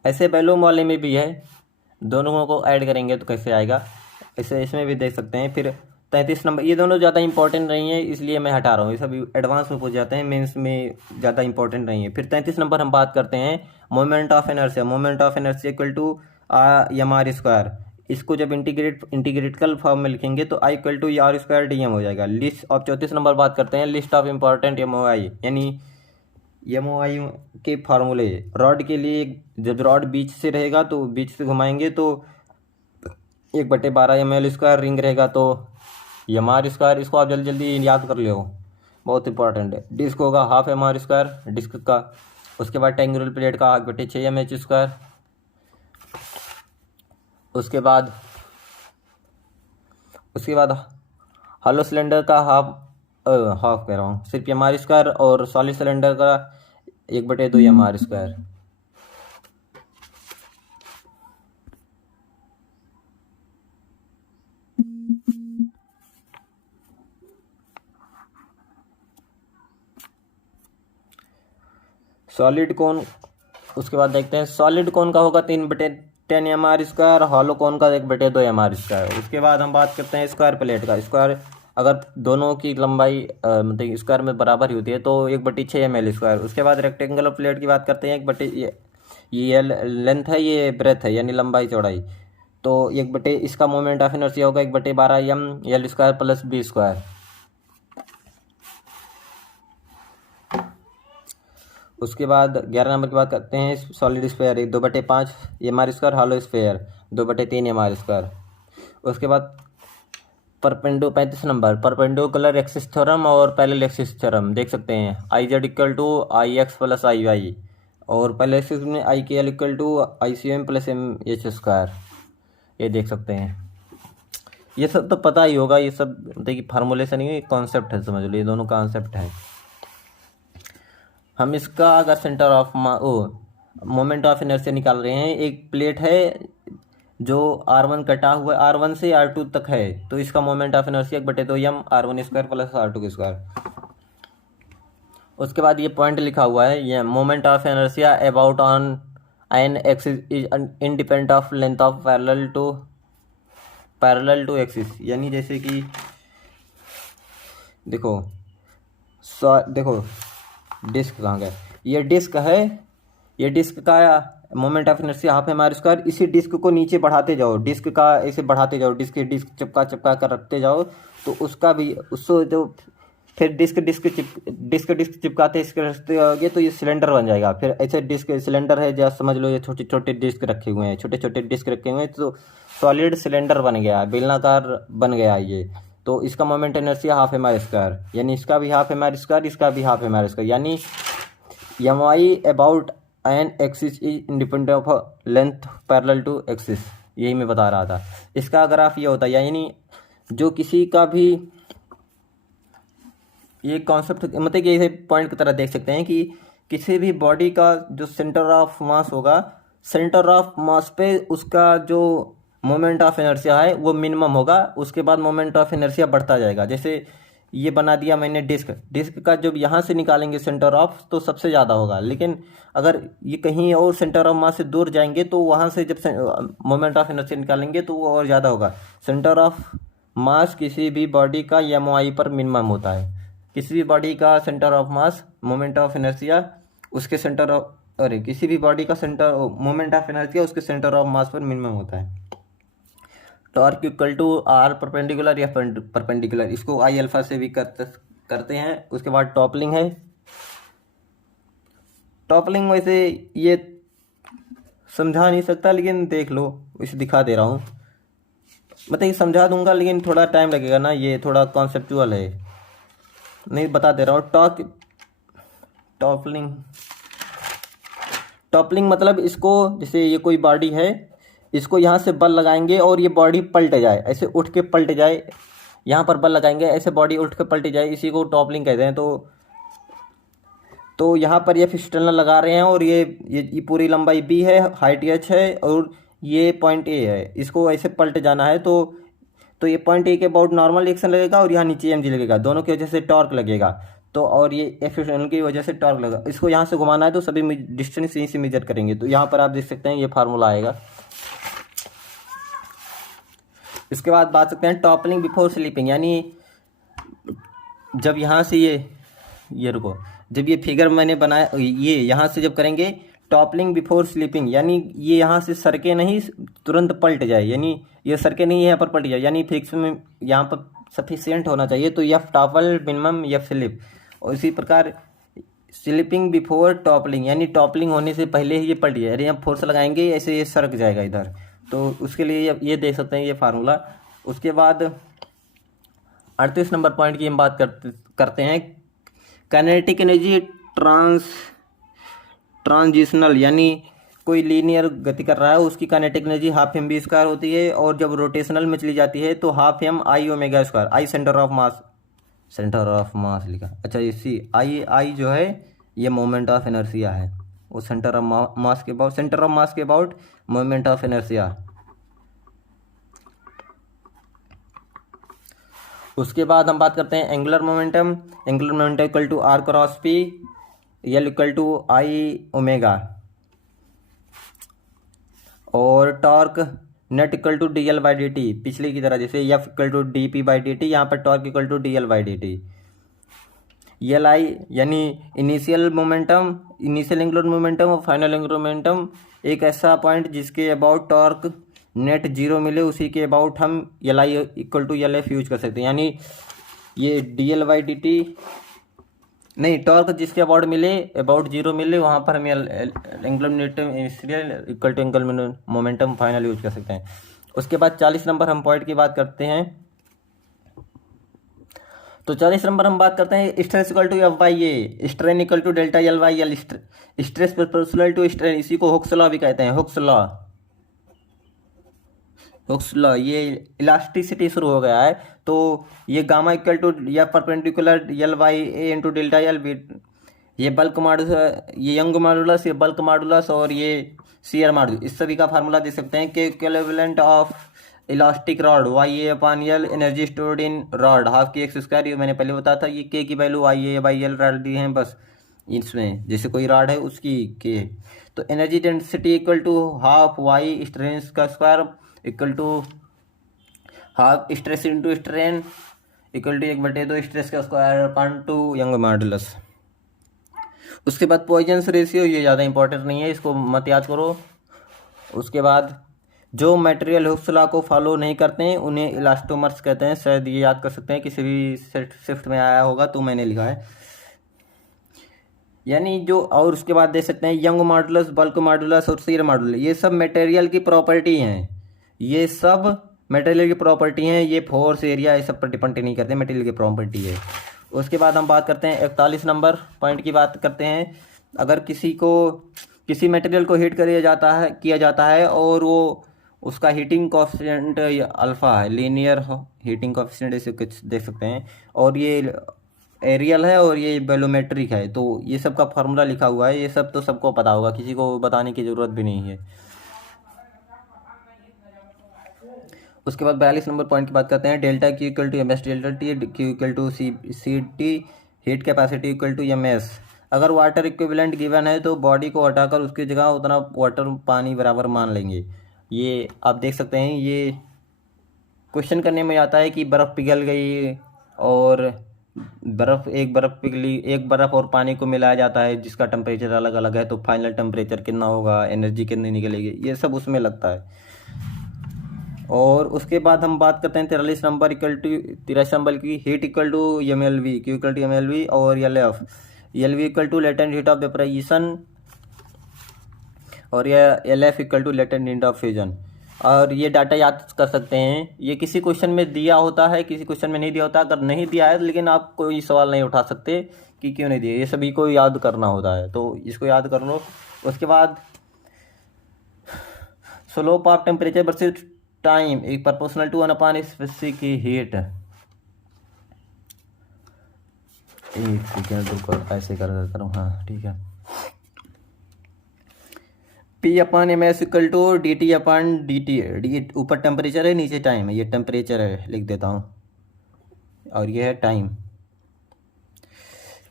ऐसे बैलूम वाले में भी है, दोनों को ऐड करेंगे तो कैसे आएगा, ऐसे इसमें भी देख सकते हैं। फिर 33 नंबर, ये दोनों ज़्यादा इंपॉर्टेंट नहीं है इसलिए मैं हटा रहा हूँ, ये सब एडवांस में पूछ जाते हैं, मेंस में ज़्यादा इंपॉर्टेंट नहीं है। फिर 33 नंबर हम बात करते हैं moment of inertia. Moment of inertia equal to m/2। इसको जब इंटीग्रेटिकल फॉर्म में लिखेंगे तो I equal to r² dm हो जाएगा। लिस्ट ऑफ 34 नंबर बात करते हैं लिस्ट ऑफ इम्पॉर्टेंट MOI, यानी MOI के फार्मूले। रॉड के लिए जब रॉड बीच से रहेगा तो बीच से घुमाएंगे तो 1/12 ml² रिंग रहेगा तो m/2। इसको आप जल्दी जल्दी याद कर लो, बहुत इंपॉर्टेंट है। डिस्क होगा हाफ m/2 डिस्क का। उसके बाद ट्रायंगुलर प्लेट का 8/6 mh²। उसके बाद हॉलो सिलेंडर का हाफ कह रहा हूँ, सिर्फ m/2, और सॉलिड सिलेंडर का 1/2 m/2। सॉलिड कोन, उसके बाद देखते हैं सॉलिड कोन का होगा 3/10 m/2, हॉलो कोन का 1/2 m/2। उसके बाद हम बात करते हैं स्क्वायर प्लेट का। स्क्वायर अगर दोनों की लंबाई मतलब स्क्वायर में बराबर ही होती है तो 1/6 ml²। उसके बाद रेक्टेंगुलर प्लेट की बात करते हैं, ये लेंथ है ये ब्रेथ है यानी लंबाई चौड़ाई, तो इसका मोमेंट ऑफ इनर्शिया होगा 1/12 ml² प्लस b²। उसके बाद 11 नंबर की बात करते हैं solid sphere 2/5 m/2, hollow sphere 2/3 m/2। उसके बाद 35 नंबर परपेंडिकुलर एक्सिस थ्योरम और पैरेलल एक्सिस थ्योरम देख सकते हैं। IZ equal to IX plus IY, और पैरेलल एक्सिस में IKL equal to ICM plus MH², ये देख सकते हैं। ये सब तो पता ही होगा, ये सब देखिए फार्मूलेशन ही कॉन्सेप्ट है, समझ लो ये दोनों कॉन्सेप्ट है। हम इसका अगर centre of moment of inertia निकाल रहे हैं, एक प्लेट है जो R1 कटा हुआ R1 से R2 तक है, तो इसका moment of inertia 1/2m R1 square plus R2 square. उसके बाद ये पॉइंट लिखा हुआ है, ये moment of inertia about on an axis is independent of length of parallel to axis. यानी जैसे कि देखो देखो डिस्क कहाँ गया, ये डिस्क है, ये डिस्क का moment of inertia half m r square. इसी डिस्क को नीचे बढ़ाते जाओ, डिस्क का ऐसे बढ़ाते जाओ, डिस्क चिपका चिपका कर रखते जाओ, तो उसका भी उसको जो फिर डिस्क चिपकाते इसके रखते जाओगे तो ये सिलेंडर बन जाएगा। फिर ऐसे डिस्क सिलेंडर है, जैसे समझ लो ये छोटे छोटे डिस्क रखे हुए हैं, छोटे छोटे डिस्क रखे हुए हैं, तो सॉलिड सिलेंडर बन गया, बेलनाकार बन गया ये। तो इसका moment inertia half m r square, यानी इसका भी हाफ एम आर स्क्वायर, इसका भी हाफ एम आर स्क्वायर, यानी m I about an axis is independent of length parallel to axis. यही मैं बता रहा था। इसका ग्राफ ये होता है, यानी जो किसी का भी ये कॉन्सेप्ट मतलब कि इसे पॉइंट की तरह देख सकते हैं कि किसी भी बॉडी का जो सेंटर ऑफ मास होगा, सेंटर ऑफ मास पे उसका जो मोमेंट ऑफ इनर्शिया है वो मिनिमम होगा, उसके बाद मोमेंट ऑफ इनर्शिया बढ़ता जाएगा। जैसे ये बना दिया मैंने डिस्क का जब यहाँ से निकालेंगे सेंटर ऑफ तो सबसे ज़्यादा होगा, लेकिन अगर ये कहीं और सेंटर ऑफ मास से दूर जाएंगे तो वहाँ से जब मोमेंट ऑफ इनर्शिया निकालेंगे तो वो और ज़्यादा होगा। सेंटर ऑफ मास किसी भी बॉडी का एम आई पर मिनिमम होता है। किसी भी बॉडी का centre of mass moment of inertia उसके सेंटर ऑफ किसी भी बॉडी का सेंटर मोमेंट ऑफ इनर्शिया उसके सेंटर ऑफ मास पर मिनिमम होता है। Torque equal to r perpendicular या परपेंडिकुलर, इसको आई अल्फा से भी करते हैं। उसके बाद टॉपलिंग है। टॉपलिंग वैसे ये समझा नहीं सकता, लेकिन देख लो इसे दिखा दे रहा हूँ। मतलब ये समझा दूंगा लेकिन थोड़ा टाइम लगेगा ना, ये थोड़ा कॉन्सेप्चुअल है, नहीं बता दे रहा हूँ। टॉपलिंग मतलब इसको, जैसे ये कोई बॉडी है, इसको यहाँ से बल लगाएंगे और ये बॉडी पलट जाए, ऐसे उठ के पलट जाए, यहाँ पर बल लगाएंगे ऐसे बॉडी उठ के पलट जाए, इसी को टॉपलिंग कहते हैं। तो यहाँ पर ये फिस्टनर लगा रहे हैं और ये पूरी लंबाई b है, हाइट h है और ये पॉइंट a है, इसको ऐसे पलट जाना है। तो ये पॉइंट a के अबाउट नॉर्मल एक्शन लगेगा और यहाँ नीचे mg लगेगा, दोनों की वजह से टॉर्क लगेगा। तो और ये एफिशिएंट की वजह से टॉर्क लगेगा। इसको यहाँ से घुमाना है तो सभी डिस्टेंस यहीं से मेजर करेंगे। तो यहाँ पर आप देख सकते हैं ये फार्मूला आएगा। इसके बाद बात सकते हैं टॉपलिंग बिफोर स्लीपिंग, यानी जब यहाँ से ये रुको, जब ये फिगर मैंने बनाया, ये यहाँ से जब करेंगे टॉपलिंग बिफोर स्लीपिंग, यानी ये यहाँ से सरके नहीं तुरंत पलट जाए, यानी ये सरके नहीं यहाँ पर पलट जाए, यानी फिक्स में यहाँ पर सफिशिएंट होना चाहिए। तो F topple minimum F slip. और इसी प्रकार स्लिपिंग बिफोर टॉपलिंग, यानी टॉपलिंग होने से पहले ही ये पलट जाए, अरे हम फोर्स लगाएंगे ऐसे ये सरक जाएगा इधर। तो उसके लिए ये देख सकते हैं ये फार्मूला। उसके बाद 38 नंबर पॉइंट की हम बात करते हैं काइनेटिक एनर्जी ट्रांजिशनल, यानी कोई लीनियर गति कर रहा है उसकी kinetic energy half m b square होती है, और जब रोटेशनल में चली जाती है तो half m I omega square. I centre of mass लिखा, अच्छा इसी आई जो है ये मोमेंट ऑफ इनर्शिया है, वो सेंटर ऑफ मास के अबाउट मोमेंट ऑफ इनर्शिया। उसके बाद हम बात करते हैं angular momentum equal to r cross p, L equal to I omega, और torque net equal to d L by D t, पिछले की तरह जैसे F equal to d p by D t, यहाँ पर torque equal to d L by D t. L I यानी initial angular momentum और final angular momentum, एक ऐसा पॉइंट जिसके अबाउट टॉर्क नेट जीरो मिले उसी के अबाउट हम l I equal to l f use कर सकते हैं। यानी ये d L by D t नहीं, टॉर्क जिसके अबाउट मिले अबाउट जीरो मिले वहाँ पर हम angular momentum initial equal to angular momentum final use कर सकते हैं। उसके बाद 40 नंबर हम पॉइंट की बात करते हैं। तो 40 नंबर हम बात करते हैं stress equal to f by a, strain equal to delta l by l, stress proportional to strain, इसी को हुक्स लॉ भी कहते हैं। हुक्स लॉ ये इलास्टिसिटी शुरू हो गया है, तो ये गामा इक्वल टू या perpendicular L by A into delta L, ये बल्क मॉडुलस, ये यंग मॉडुलस, ये बल्क मॉडुलस, और ये शियर मॉड्यूल, इस सभी का फार्मूला दे सकते हैं कि equivalent of elastic rod y a upon l, energy stored in rod half k x square, ये मैंने पहले बताया था। ये के की value y a by l डाल दी है बस इसमें, जैसे कोई रॉड है उसकी के। तो energy density equal to half y strain का square equal to half stress into strain equal to 1/2 stress का स्क्वायर अपॉन 2 यंग मॉडुलस। उसके बाद पॉइजन्स रेशियो, ये ज़्यादा इंपॉर्टेंट नहीं है, इसको मत याद करो। उसके बाद जो मटेरियल हुक्स लॉ को फॉलो नहीं करते हैं उन्हें इलास्टोमर्स कहते हैं, शायद ये याद कर सकते हैं, किसी भी शिफ्ट में आया होगा तो मैंने लिखा है यानी जो। और उसके बाद दे सकते हैं यंग मॉडुलस, बल्क मॉडुलस और शियर मॉडुलस, ये सब मटेरियल की प्रॉपर्टी हैं, ये सब मटेरियल की प्रॉपर्टी हैं, ये फोर्स एरिया ये सब पर डिपेंड नहीं करते, मटेरियल की प्रॉपर्टी है। उसके बाद हम बात करते हैं 41 नंबर पॉइंट की बात करते हैं। अगर किसी मटेरियल को हीट किया जाता है और वो उसका हीटिंग कोएफिशिएंट अल्फ़ा है, लीनियर हीटिंग कोएफिशिएंट ऐसे कुछ देख सकते हैं, और ये एरियल है और ये वॉल्यूमेट्रिक है, तो ये सब का फार्मूला लिखा हुआ है, ये सब तो सबको पता होगा, किसी को बताने की ज़रूरत भी नहीं है। उसके बाद 42 नंबर पॉइंट की बात करते हैं। Delta q equal to m s delta t, q equal to c t, heat capacity equal to m s. अगर वाटर इक्विवेलेंट गिवन है तो बॉडी को हटाकर उसकी जगह उतना वाटर पानी बराबर मान लेंगे। ये आप देख सकते हैं, ये क्वेश्चन करने में आता है कि बर्फ़ पिघल गई और एक बर्फ़ और पानी को मिलाया जाता है जिसका टेम्परेचर अलग अलग है, तो फाइनल टेम्परेचर कितना होगा, एनर्जी कितनी निकलेगी, ये सब उसमें लगता है। और उसके बाद हम बात करते हैं 43 नंबर की heat equal to m l v, q equal to m l v और l v equal to latent heat of vaporisation और l f equal to latent heat of fusion. और ये डाटा याद कर सकते हैं, ये किसी क्वेश्चन में दिया होता है, किसी क्वेश्चन में नहीं दिया होता। अगर नहीं दिया है लेकिन आप कोई सवाल नहीं उठा सकते कि क्यों नहीं दिया, ये सभी को याद करना होता है, तो इसको याद कर लो। उसके बाद slope of temperature versus time एक प्रोपोर्शनल टू 1 स्पेसिफिक हीट। एक सेकेंड रुको, ऐसे कर हूँ, हाँ ठीक है। P upon m s equal to d t upon d t, ऊपर टेम्परेचर है नीचे टाइम है, ये टेम्परेचर है लिख देता हूँ और ये है टाइम।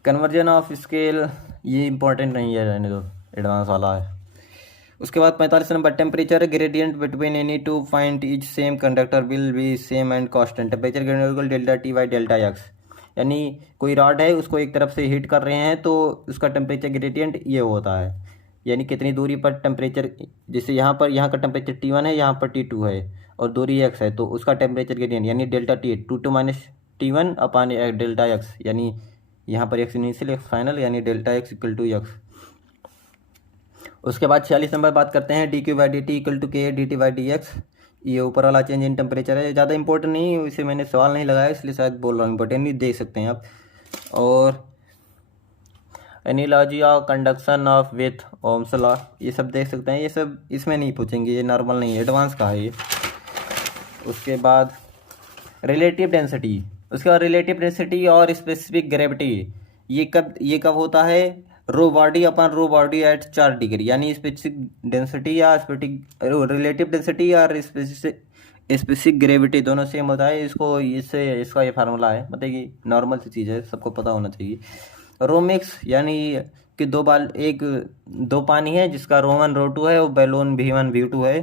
कन्वर्जन ऑफ स्केल ये इंपॉर्टेंट नहीं है, रहने दो, एडवांस वाला है। उसके बाद 45 number temperature gradient between any two point is same conductor will be same and constant, temperature gradient delta T by delta x. यानी कोई रॉड है उसको एक तरफ से हीट कर रहे हैं तो उसका टेम्परेचर ग्रेडियंट ये होता है, यानी कितनी दूरी पर टेम्परेचर, जैसे यहाँ का टेम्परेचर T1 है, यहाँ पर T2 है और दूरी x है, तो उसका टेम्परेचर ग्रेडियंट यानी delta T two minus T1 upon delta x, यानी यहाँ पर x इनिशियल x फाइनल यानी delta x equal to x. उसके बाद 46 नंबर बात करते हैं d q by D t equal to k d t by d x. ये ऊपर वाला चेंज इन टेम्परेचर है, ज़्यादा इंपॉर्टेंट नहीं, इसे मैंने सवाल नहीं लगाया इसलिए शायद बोल रहा हूँ, इंपॉर्टेंट नहीं, देख सकते हैं आप। और analogy of conduction of with Ohm's law, ये सब देख सकते हैं, ये सब इसमें नहीं पूछेंगे, ये नॉर्मल नहीं है, एडवांस का है ये। उसके बाद रिलेटिव डेंसिटी और स्पेसिफिक ग्रेविटी, ये कब होता है, rho body upon rho body at 4 degree, यानी स्पेसिफिक डेंसिटी या रिलेटिव डेंसिटी और स्पेसिफिक ग्रेविटी दोनों सेम होता है। इसका ये फार्मूला है, मतलब कि नॉर्मल सी चीज़ है, सबको पता होना चाहिए। रो मिक्स यानी कि दो पानी है जिसका रो1 रो2 है और बैलून V1 V2 है,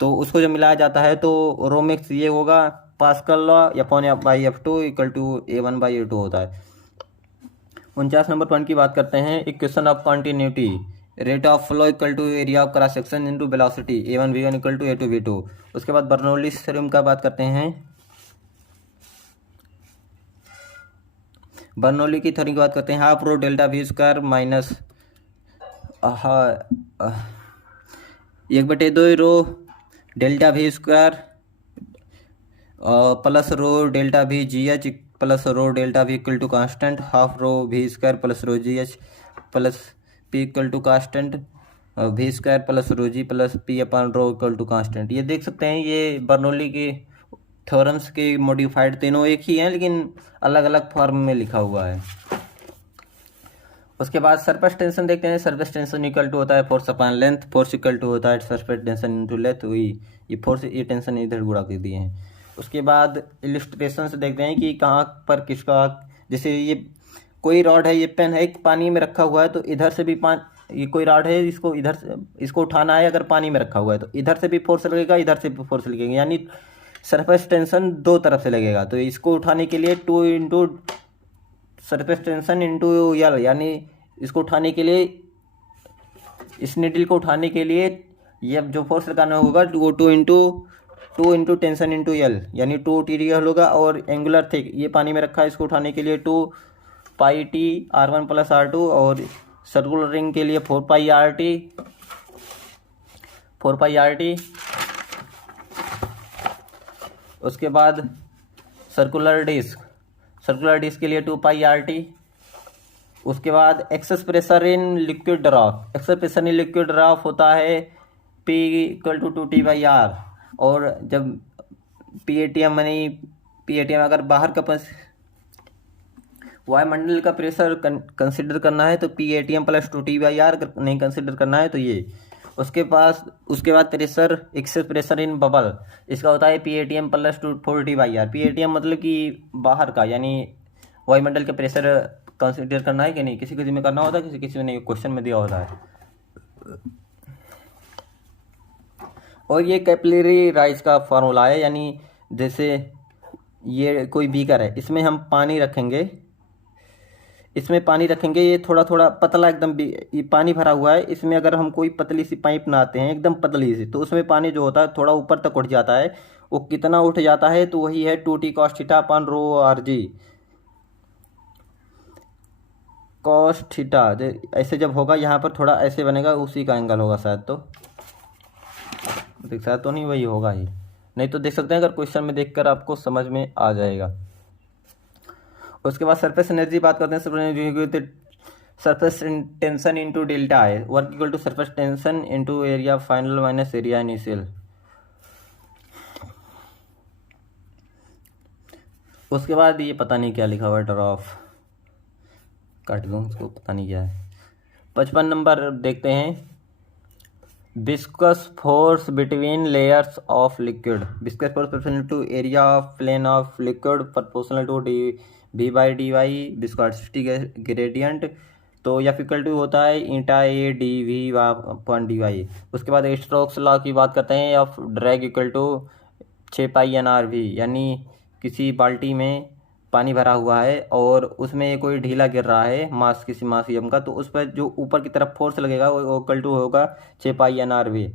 तो उसको जो मिलाया जाता है तो रो मिक्स ये होगा pascal law F1/F2 equal to A1/A2 होता है। 49 नंबर पॉइंट की बात करते हैं, equation of continuity, rate of flow equal to area of cross section into velocity A1 V1 equal to A2 V2। उसके बाद बर्नौलीज थ्योरम का बात करते हैं, बर्नौली की थ्योरम की बात करते हैं, half rho delta V square minus 1/2 rho delta V square plus rho delta V GH plus rho delta V equal to constant, half rho V square plus rho GH plus P equal to constant, V square plus rho G plus P upon rho equal to constant. ये देख सकते हैं, ये Bernoulli की theorems के modified तीनों एक ही हैं लेकिन अलग अलग फॉर्म में लिखा हुआ है। उसके बाद सरफेस टेंशन देखते हैं। सरफेस टेंशन इक्वल टू होता है force upon length, force equal to होता है सरफेस टेंशन इनटू लेंथ। वही ये फोर्स, ये टेंशन इधर गुणा कर दिए हैं। उसके बाद इलिस्ट्रेशन से देखते हैं कि कहाँ पर किसका, जैसे ये कोई रॉड है, ये पेन है, पानी में रखा हुआ है, तो इधर से भी ये कोई रॉड है, इसको इधर से इसको उठाना है, अगर पानी में रखा हुआ है तो इधर से भी फोर्स लगेगा, इधर से भी फोर्स लगेगा, यानी सरफेस टेंशन दो तरफ से लगेगा। तो इसको उठाने के लिए 2 into surface tension into L, यानी इसको उठाने के लिए, इस नीडल को उठाने के लिए ये जो फोर्स लगाना होगा वो 2 इंटू टेंशन इंटू यल, यानी 2 TDL होगा। और एंगुलर थिक, ये पानी में रखा है, इसको उठाने के लिए 2 pi T R1 plus R2, और सर्कुलर रिंग के लिए 4 पाई RT। उसके बाद सर्कुलर डिस्क के लिए 2 पाई RT। उसके बाद excess pressure in liquid drop, excess pressure in liquid drop होता है P इक्वल टू 2T/R। और जब PATM अगर बाहर का वायुमंडल का प्रेशर कंसिडर करना है तो PATM प्लस 2T/R, नहीं कंसिडर करना है तो ये। उसके बाद pressure, excess pressure in bubble, इसका होता है PATM प्लस 4T/R। PATM मतलब कि बाहर का, यानी वायुमंडल का प्रेशर कंसिडर करना है कि नहीं, किसी किसी में करना होता है, किसी में नहीं, क्वेश्चन में दिया होता है। और ये कैपिलरी राइज का फार्मूला है, यानी जैसे ये कोई बीकर है, इसमें हम पानी रखेंगे, ये थोड़ा थोड़ा पतला एकदम, ये पानी भरा हुआ है, इसमें अगर हम कोई पतली सी पाइप बनाते हैं एकदम पतली सी, तो उसमें पानी जो होता है थोड़ा ऊपर तक उठ जाता है। वो कितना उठ जाता है, तो वही है 2T cos थीटा अपन रो RG cos थीटा। ऐसे जब होगा यहाँ पर थोड़ा ऐसे बनेगा, उसी का एंगल होगा शायद, तो देख सकते तो नहीं, वही होगा ही, नहीं तो देख सकते हैं, अगर क्वेश्चन में देखकर आपको समझ में आ जाएगा। उसके बाद सरफेस एनर्जी बात करते हैं। सरफेस टेंशन इंटू डेल्टा है, work equal to surface tension into area final minus area initial. उसके बाद ये पता नहीं क्या लिखा हुआ है, ड्रॉप काट दूँ इसको, पता नहीं क्या है। 55 नंबर देखते हैं। Viscous force between layers of liquid, viscous force proportional to area of plane of liquid proportional to V/dy viscosity gradient. तो F इक्वल टू होता है ईटा A dV/dy। उसके बाद स्टोक्स लॉ की बात करते हैं। Of drag equal to 6 pi NRV, यानी किसी बाल्टी में पानी भरा हुआ है और उसमें कोई ढीला गिर रहा है मास, किसी मास यम का, तो उस पर जो ऊपर की तरफ फोर्स लगेगा वो इक्वल टू होगा 6 पाई NRV।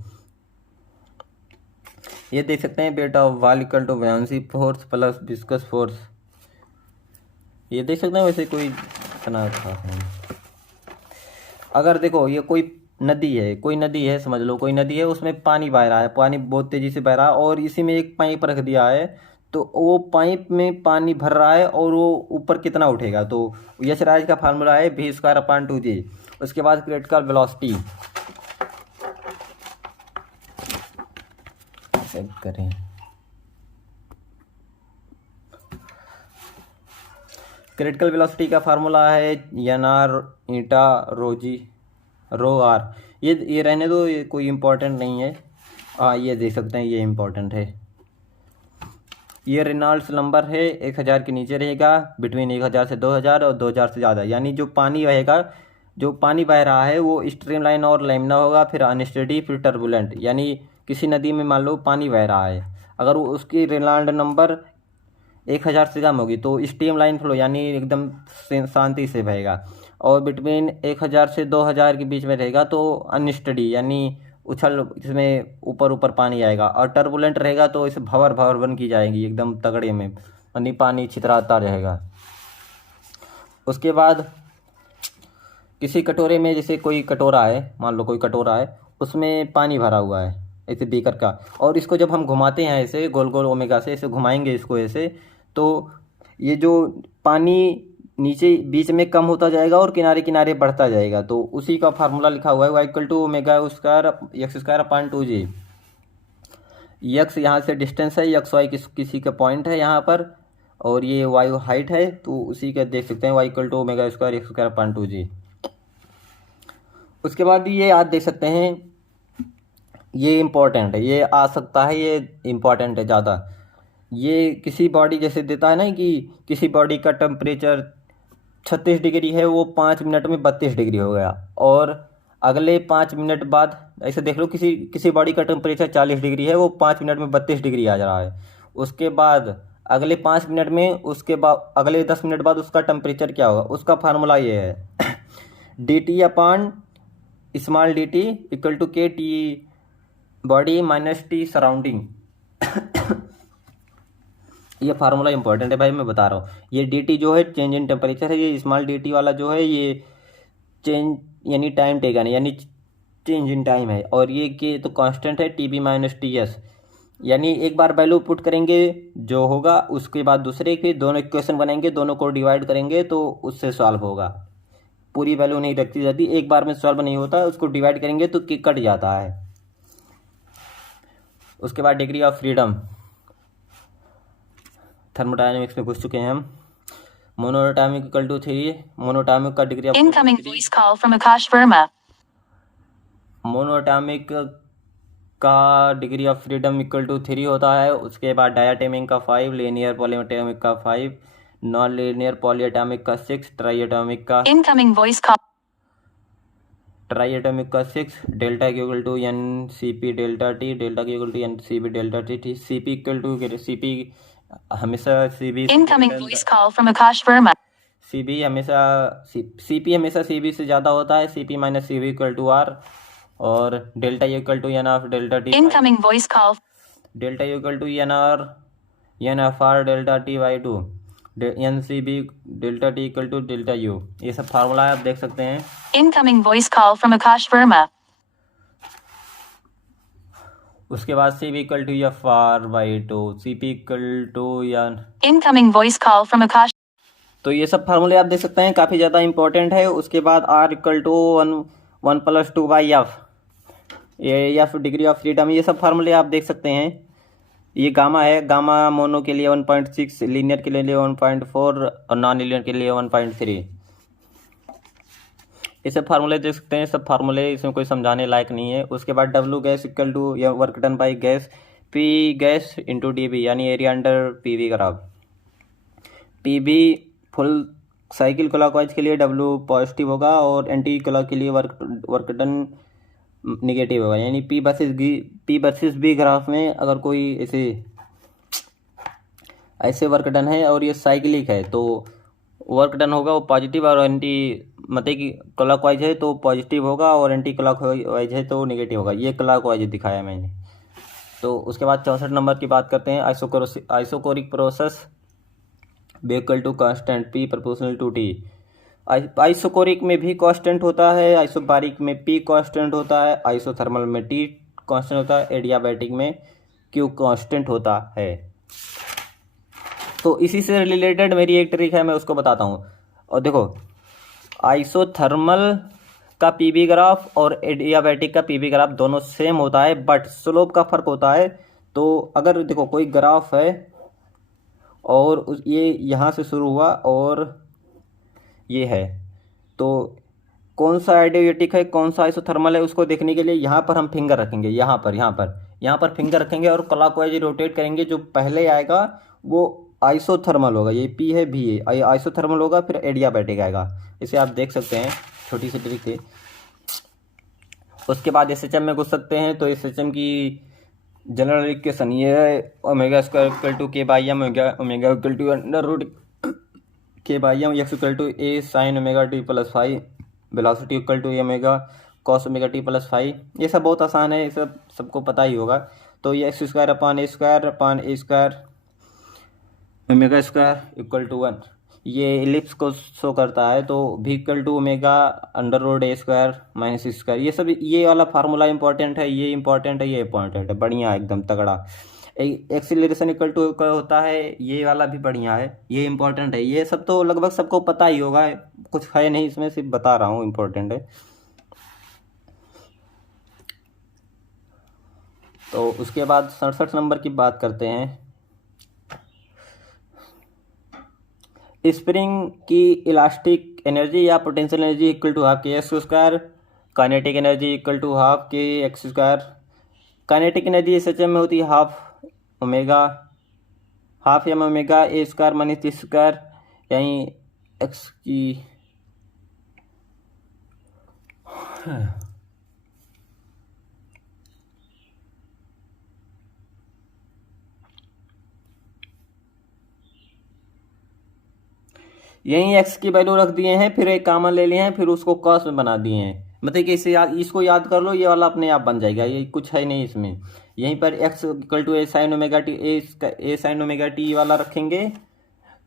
ये देख सकते हैं, weight of ball equal to buoyancy force plus viscous force, ये देख सकते हैं। वैसे कोई इतना खास नहीं। अगर देखो ये कोई नदी है, समझ लो कोई नदी है, उसमें पानी बह रहा है, पानी बहुत तेजी से बह रहा है, और इसी में एक पाइप रख दिया है, तो वो पाइप में पानी भर रहा है और वो ऊपर कितना उठेगा, तो यश राज का फार्मूला है V²/2G। उसके बाद क्रिटिकल वेलोसिटी चेक करें। क्रिटिकल वेलोसिटी का फार्मूला है NR ईटा रो R। ये रहने दो, ये कोई इम्पोर्टेंट नहीं है। ये देख सकते हैं, ये इम्पोर्टेंट है। ये रेनॉल्ड्स नंबर है, 1000 के नीचे रहेगा, बिटवीन 1000 से 2000 और 2000 से ज़्यादा, यानी जो पानी बह रहा है वो स्ट्रीमलाइन और लैमिना होगा, फिर अनस्टेडी, फिर टर्बुलेंट। यानी किसी नदी में मान लो पानी बह रहा है, अगर वो उसकी रेनॉल्ड नंबर 1000 से कम होगी तो स्ट्रीमलाइन फ्लो, यानी एकदम शांति से बहेगा, और बिटवीन 1000 से 2000 के बीच में रहेगा तो अनस्टेडी, यानी उछल, इसमें ऊपर पानी आएगा, और टर्बुलेंट रहेगा तो इसे भंवर बन की जाएगी एकदम तगड़े में, यानी पानी छितराता रहेगा। उसके बाद किसी कटोरे में, जैसे कोई कटोरा है, मान लो कोई कटोरा है, उसमें पानी भरा हुआ है ऐसे बीकर का, और इसको जब हम घुमाते हैं ऐसे गोल गोल ओमेगा से ऐसे घुमाएंगे इसको ऐसे, तो ये जो पानी नीचे बीच में कम होता जाएगा और किनारे किनारे बढ़ता जाएगा, तो उसी का फार्मूला लिखा हुआ है Y equal to X²/2G। X यहाँ से डिस्टेंस है, XY किसी का पॉइंट है यहाँ पर, और ये Y हाइट है, तो उसी का देख सकते हैं Y इक्वल टू X²/2G। उसके बाद ये याद दे सकते हैं, ये इम्पोर्टेंट है, ये आ सकता है, ये इम्पोर्टेंट है ज़्यादा। ये किसी बॉडी जैसे देता है ना कि किसी बॉडी का टेम्परेचर 36 डिग्री है, वो 5 मिनट में 32 डिग्री हो गया, और अगले 5 मिनट बाद ऐसे देख लो किसी किसी बॉडी का टेम्परेचर 40 डिग्री है, वो 5 मिनट में 32 डिग्री आ जा रहा है। उसके बाद अगले 5 मिनट में, उसके बाद अगले 10 मिनट बाद उसका टेम्परेचर क्या होगा, उसका फार्मूला ये है d T upon small d t equal to k T body minus T surrounding. ये फार्मूला इंपॉर्टेंट है भाई, मैं बता रहा हूँ। ये डी टी जो है चेंज इन टेम्परेचर है, ये स्मॉल डी टी वाला जो है ये चेंज यानी टाइम टेकन है, यानी चेंज इन टाइम है, और ये के तो कांस्टेंट है T B minus T S. यानी एक बार वैल्यू पुट करेंगे जो होगा, उसके बाद दूसरे के दोनों इक्वेशन बनाएंगे, दोनों को डिवाइड करेंगे तो उससे सॉल्व होगा। पूरी वैल्यू नहीं रखी जाती, एक बार में सॉल्व नहीं होता, उसको डिवाइड करेंगे तो कट जाता है। उसके बाद डिग्री ऑफ फ्रीडम, थर्मोडायनेमिक्स में घुस चुके हैं हम। मोनोटॉमिक इक्वल टू 3, मोनोटॉमिक का degree of Incoming voice call from Akash Verma. Monatomic का degree of freedom equal to 3 होता है। उसके बाद डायाटॉमिक का 5, लीनियर पॉलीएटॉमिक का 5, नॉन लीनियर पॉलीएटॉमिक का 6, ट्राइएटॉमिक का Incoming voice call. ट्राइएटॉमिक का 6, delta Q equal to n c p delta T, delta Q equal to n c p delta T, c P equal to C p हमेशा c b, Incoming voice call from Akash Verma. C b हमेशा c p हमेशा c B से ज़्यादा होता है, c p minus c B equal to r, और delta equal to n of delta T, Incoming voice call. Delta equal to n f r delta T by two, n c b delta T equal to delta u. ये सब formula आप देख सकते हैं। Incoming voice call from Akash Verma. उसके बाद C B equal to F R by two, C P equal to N. Incoming voice call from Akash. तो ये सब फार्मूले आप देख सकते हैं, काफ़ी ज़्यादा इंपॉर्टेंट है। उसके बाद R equal to one plus two by F, ये एफ डिग्री ऑफ फ्रीडम, ये सब फार्मूले आप देख सकते हैं। ये गामा है, गामा मोनो के लिए 1.6, लीनियर के लिए 1.4 और नॉन लीनियर के लिए 1.3। ये सब फार्मूले देख सकते हैं, सब फार्मूले, इसमें कोई समझाने लायक नहीं है। उसके बाद डब्ल्यू गैस इक्वल टू या work done by gas, p gas into d b, यानी area under p v graph. P b full cycle clockwise के लिए डब्ल्यू पॉजिटिव होगा, और एंटी क्लॉक के लिए वर्क डन निगेटिव होगा। यानी पी वर्सेस बी ग्राफ में अगर कोई ऐसे वर्क डन है और ये साइक्लिक है, तो वर्क डन होगा वो पॉजिटिव, और एंटी मतलब कि क्लॉकवाइज है तो पॉजिटिव होगा, और एंटी क्लॉकवाइज है तो निगेटिव होगा। ये क्लॉकवाइज दिखाया मैंने। तो उसके बाद 64 नंबर की बात करते हैं। Isochoric process B equal to constant P proportional to T. Isochoric में भी कांस्टेंट होता है, आइसोबारिक में पी कांस्टेंट होता है, आइसोथर्मल में टी कांस्टेंट होता है, एडियाबैटिक में क्यू कांस्टेंट होता है। तो इसी से रिलेटेड मेरी एक ट्रिक है, मैं उसको बताता हूँ। और देखो, आइसोथर्मल का पीवी ग्राफ और एडियाबैटिक का पीवी ग्राफ दोनों सेम होता है, बट स्लोप का फर्क होता है। तो अगर देखो कोई ग्राफ है और ये यहाँ से शुरू हुआ और ये है, तो कौन सा एडियाबैटिक है कौन सा आइसोथर्मल है, उसको देखने के लिए यहाँ पर हम फिंगर रखेंगे, यहाँ पर फिंगर रखेंगे और क्लॉकवाइज रोटेट करेंगे। जो पहले आएगा वो आइसोथर्मल होगा, ये पी है भी है, आइसोथर्मल होगा, फिर एडियाबैटिक आएगा। इसे आप देख सकते हैं, छोटी सी ट्रिक थी। उसके बाद एसएचएम में घुस सकते हैं। तो एसएचएम की जनरल इक्वेशन ये है, omega square equal to k by m, omega equal to under root k by m, x equal to A sine omega T plus 5, velocity equal to omega cos omega T plus 5। ये सब बहुत आसान है, ये सब सबको पता ही होगा। तो ये X square upon A square omega square equal to 1, ये एलिप्स को शो करता है। तो भी equal to omega under root A square minus square. ये सब, ये वाला फार्मूला इंपॉर्टेंट है, ये इंपॉर्टेंट है, ये इंपॉर्टेंट है, बढ़िया एकदम तगड़ा। एक्सीलरेशन इक्वल टू का होता है, ये वाला भी बढ़िया है, ये इंपॉर्टेंट है। ये सब तो लगभग सबको पता ही होगा, कुछ है नहीं इसमें, सिर्फ बता रहा हूँ, इंपॉर्टेंट है। तो उसके बाद 67 नंबर की बात करते हैं। स्प्रिंग की इलास्टिक एनर्जी या potential energy equal to half k x square kinetic energy equal to half k x square. Kinetic energy सच में होती है half m omega a square minus t square, यानी एक्स की यही एक्स की वैल्यू रख दिए हैं, फिर एक कॉमन ले लिए हैं, फिर उसको कॉस में बना दिए हैं। मतलब कि इसको याद कर लो, ये वाला अपने आप बन जाएगा, ये कुछ है नहीं इसमें। यहीं पर x equal to A sine omega t, a sine omega t वाला रखेंगे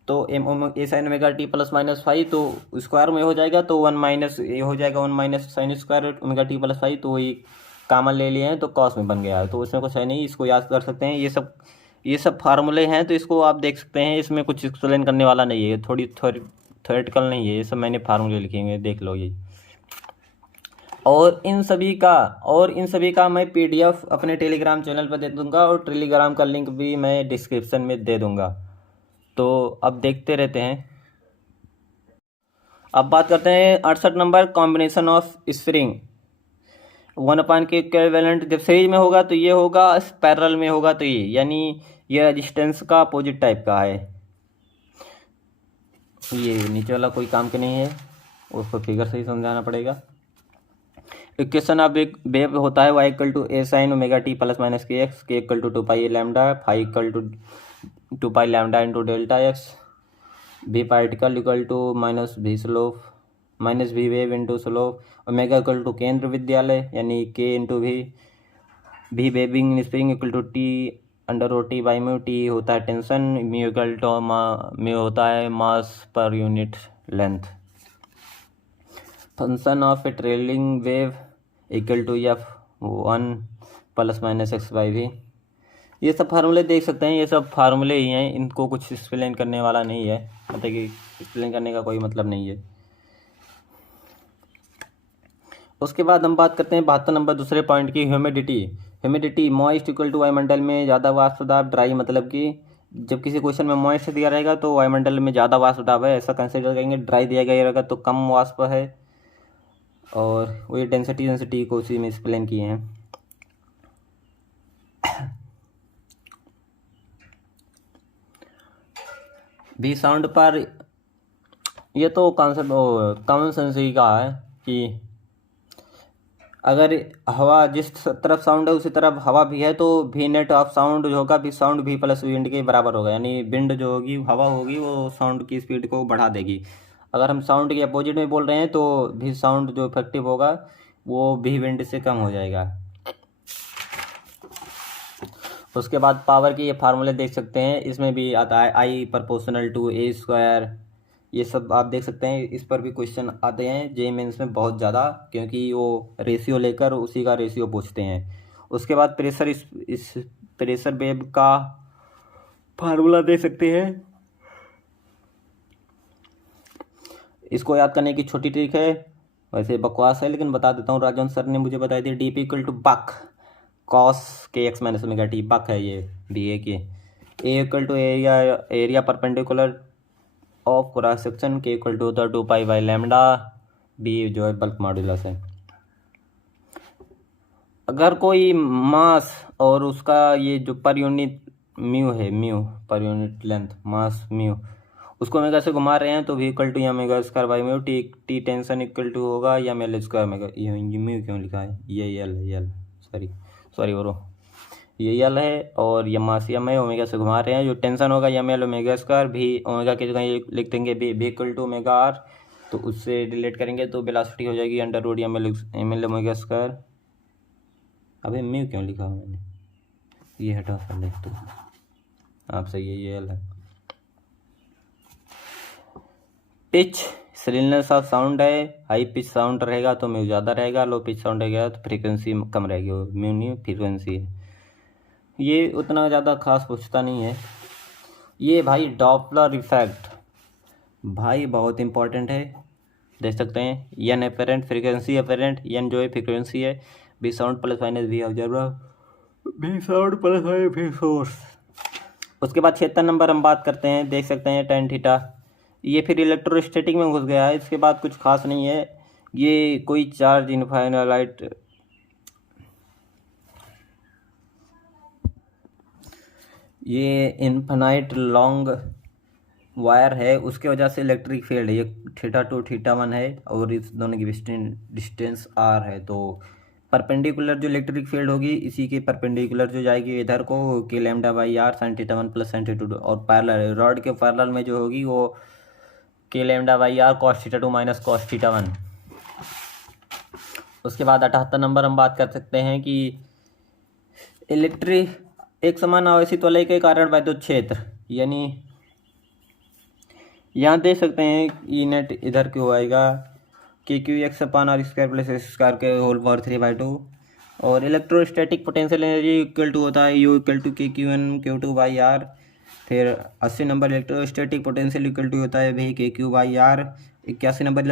तो a sine omega T plus minus five, तो स्क्वायर में हो जाएगा, तो 1 माइनस ये हो जाएगा 1 minus sine square omega T plus five, तो वही कॉमन ले लिए हैं तो कॉस में बन गया है। तो इसमें कुछ है नहीं, इसको याद कर सकते हैं। ये सब फार्मूले हैं, तो इसको आप देख सकते हैं। इसमें कुछ एक्सप्लेन करने वाला नहीं है, थोड़ी थ्योरेटिकल नहीं है, ये सब मैंने फार्मूले लिखे हुए, देख लो ये। और इन सभी का मैं पीडीएफ अपने टेलीग्राम चैनल पर दे दूंगा, और टेलीग्राम का लिंक भी मैं डिस्क्रिप्शन में दे दूंगा। तो अब देखते रहते हैं। अब बात करते हैं 68 number, combination of spring 1/k equivalent. जब सीरीज में होगा तो ये होगा, पैरेलल में होगा तो ये, यानी ये रेजिस्टेंस का अपोजिट टाइप का है। ये नीचे वाला कोई काम के नहीं है, उसको फिगर से ही समझाना पड़ेगा। इक्वेशन ऑफ एक वेव होता है y equal to A sine omega T plus minus K X, K equal to 2 pi A lambda, phi equal to 2 pi lambda into delta X, B particle equal to minus भी slope minus भी wave into slope, omega equal to केंद्र विद्यालय यानी K into भी waving spring equal to T under rho T by mu, T होता है tension, mu equal to mu होता है mass per unit length. Function of a trailing wave equal to F1 plus minus x by v. ये सब फार्मूले देख सकते हैं, ये सब फार्मूले ही हैं, इनको कुछ एक्सप्लेन करने वाला नहीं है, मतलब कि एक्सप्लेन करने का कोई मतलब नहीं है। उसके बाद हम बात करते हैं 72 नंबर दूसरे पॉइंट की, ह्यूमिडिटी मॉइस्ट इक्वल टू वायुमंडल में ज़्यादा वाष्प दाब, ड्राई मतलब कि जब किसी क्वेश्चन में मॉइस्ट दिया रहेगा तो वायुमंडल में ज़्यादा वाष्प दाब है ऐसा कंसिडर करेंगे, ड्राई दिया गया रहेगा तो कम वाष्प है, और वही डेंसिटी को उसी में एक्सप्लेन किए हैं। भी साउंड पर ये तो कॉन्सेप्ट कॉमन सेंस ही का है कि अगर हवा जिस तरफ साउंड है उसी तरफ हवा भी है तो भी नेट ऑफ साउंड जो होगा भी साउंड भी प्लस विंड के बराबर होगा, यानी विंड जो होगी हवा होगी वो साउंड की स्पीड को बढ़ा देगी। अगर हम साउंड के अपोजिट में बोल रहे हैं तो भी साउंड जो इफेक्टिव होगा वो भी विंड से कम हो जाएगा। उसके बाद पावर की ये फार्मूले देख सकते हैं, इसमें भी आता है I proportional to A square, ये सब आप देख सकते हैं। इस पर भी क्वेश्चन आते हैं जेईई मेंस में बहुत ज़्यादा, क्योंकि वो रेशियो लेकर उसी का रेशियो पूछते हैं। उसके बाद प्रेशर, इस प्रेशर वेव का फार्मूला देख सकते हैं। इसको याद करने की छोटी ट्रिक है, वैसे बकवास है लेकिन बता देता हूँ, राजन सर ने मुझे बताई थी। डीपी इक्वल टू बक cos k x minus omega t, बक है ये b a k. A equal to area perpendicular of cross section, k equal to होता है 2 पाई बाई लैम्डा, बी जो है बल्क मॉड्यूलस है। अगर कोई मास और उसका ये जो पर यूनिट म्यू है, mu per unit length mass mu, उसको ओमेगा से घुमा रहे हैं तो भी equal to omega square by mu, T tension equal to होगा एम एल स्क्वायर ओमेगा। ये म्यू क्यों लिखा है, ये एल सॉरी ब्रो, ये यल है और ये मास यम है, ओमेगा से घुमा रहे हैं। जो टेंशन होगा एम एल ओमेगा स्क्वायर, भी ओमेगा की जगह ये लिख देंगे B equal to omega R, तो उससे रिलेट करेंगे तो वेलोसिटी हो जाएगी under root M L omega square. अबे म्यू क्यों लिखा मैंने, ये हटा कर देख तो आप सही है, ये एल है। पिच स्लिननेस ऑफ साउंड है, हाई पिच साउंड रहेगा तो म्यू ज़्यादा रहेगा, लो पिच साउंड रहेगा तो फ्रीक्वेंसी कम रहेगी, म्यू नहीं फ्रीक्वेंसी है। ये उतना ज़्यादा खास पूछता नहीं है। ये भाई डॉपलर इफेक्ट भाई बहुत इंपॉर्टेंट है, देख सकते हैं। An apparent frequency, apparent N जो है फ्रीक्वेंसी है, B sound plus minus V observer, B sound plus minus V source. उसके बाद 76 नंबर हम बात करते हैं, देख सकते हैं टेन थीटा, ये फिर इलेक्ट्रोस्टैटिक में घुस गया है, इसके बाद कुछ खास नहीं है। ये कोई चार्ज इनफाइनाइट ये इनफाइनाइट लॉन्ग वायर है, उसके वजह से इलेक्ट्रिक फील्ड ये θ2 θ1 है और इस दोनों की डिस्टेंस r है। तो परपेंडिकुलर जो इलेक्ट्रिक फील्ड होगी इसी के परपेंडिकुलर जो जाएगी इधर को k lambda by r sine θ1 plus sine θ2, और पैरेलल रॉड के पैरेलल में जो होगी वो k lambda by r cos θ2 minus cos θ1। उसके बाद 78 नंबर हम बात कर सकते हैं कि इलेक्ट्रिक एक समान आवेशित वलय के कारण विद्युत क्षेत्र, यानी यहाँ देख सकते हैं ई नेट इधर क्यों आएगा K Q X upon R square plus S square के होल पावर 3/2, और electrostatic potential energy equal to होता है U equal to K Q N Q two by R. फिर 80 number electrostatic potential equal to होता है भी K Q by R. 81 number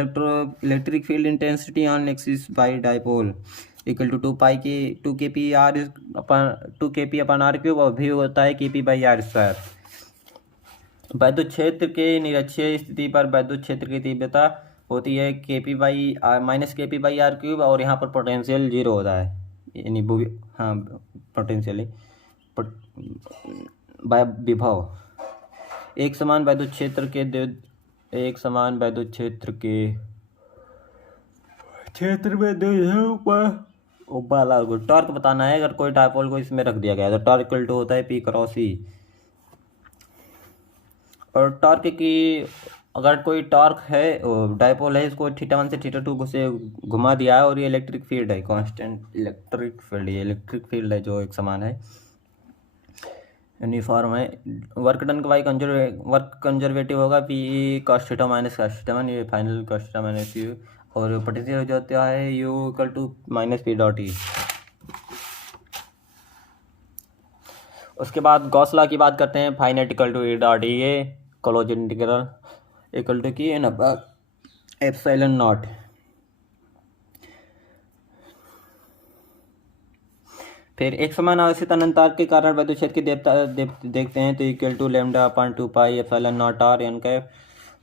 electric field intensity on axis by dipole equal to 2 K P R upon R cube, और भी होता है के P by R square. विद्युत क्षेत्र के निरक्षीय स्थिति पर विद्युत क्षेत्र की तीव्रता होती है के पी बाई आर माइनस के पी बाई आर क्यूब, और यहाँ पर पोटेंशियल 0 होता है, यानी हाँ पोटेंशियल विभव। एक समान विद्युत क्षेत्र में टॉर्क बताना है। अगर कोई डायपोल को इसमें रख दिया गया तो टॉर्क इक्वल टू होता है पी क्रॉस ई। और टॉर्क की अगर कोई टॉर्क है डायपोल है, इसको θ1 से θ2 से घुमा दिया है, और ये इलेक्ट्रिक फील्ड है, कांस्टेंट इलेक्ट्रिक फील्ड, ये इलेक्ट्रिक फील्ड है जो एक समान है, यूनिफॉर्म है। वर्क डन का वर्क कंजर्वेटिव होगा पी कॉस θ माइनस कॉस θ1, ये फाइनल कॉस θ माइनस यू, और पोटेंशियल हो जाता है U equal to minus P dot E. उसके बाद गॉस लॉ की बात करते हैं, finite equal to E dot E, ये क्लोज इंटीग्रल इक्वल टू की एप्सिलॉन नॉट। फिर एक समान आवेशित अनंतार के कारण विद्युत क्षेत्र की देखते हैं तो equal to lambda upon 2 pi epsilon naught R N cap.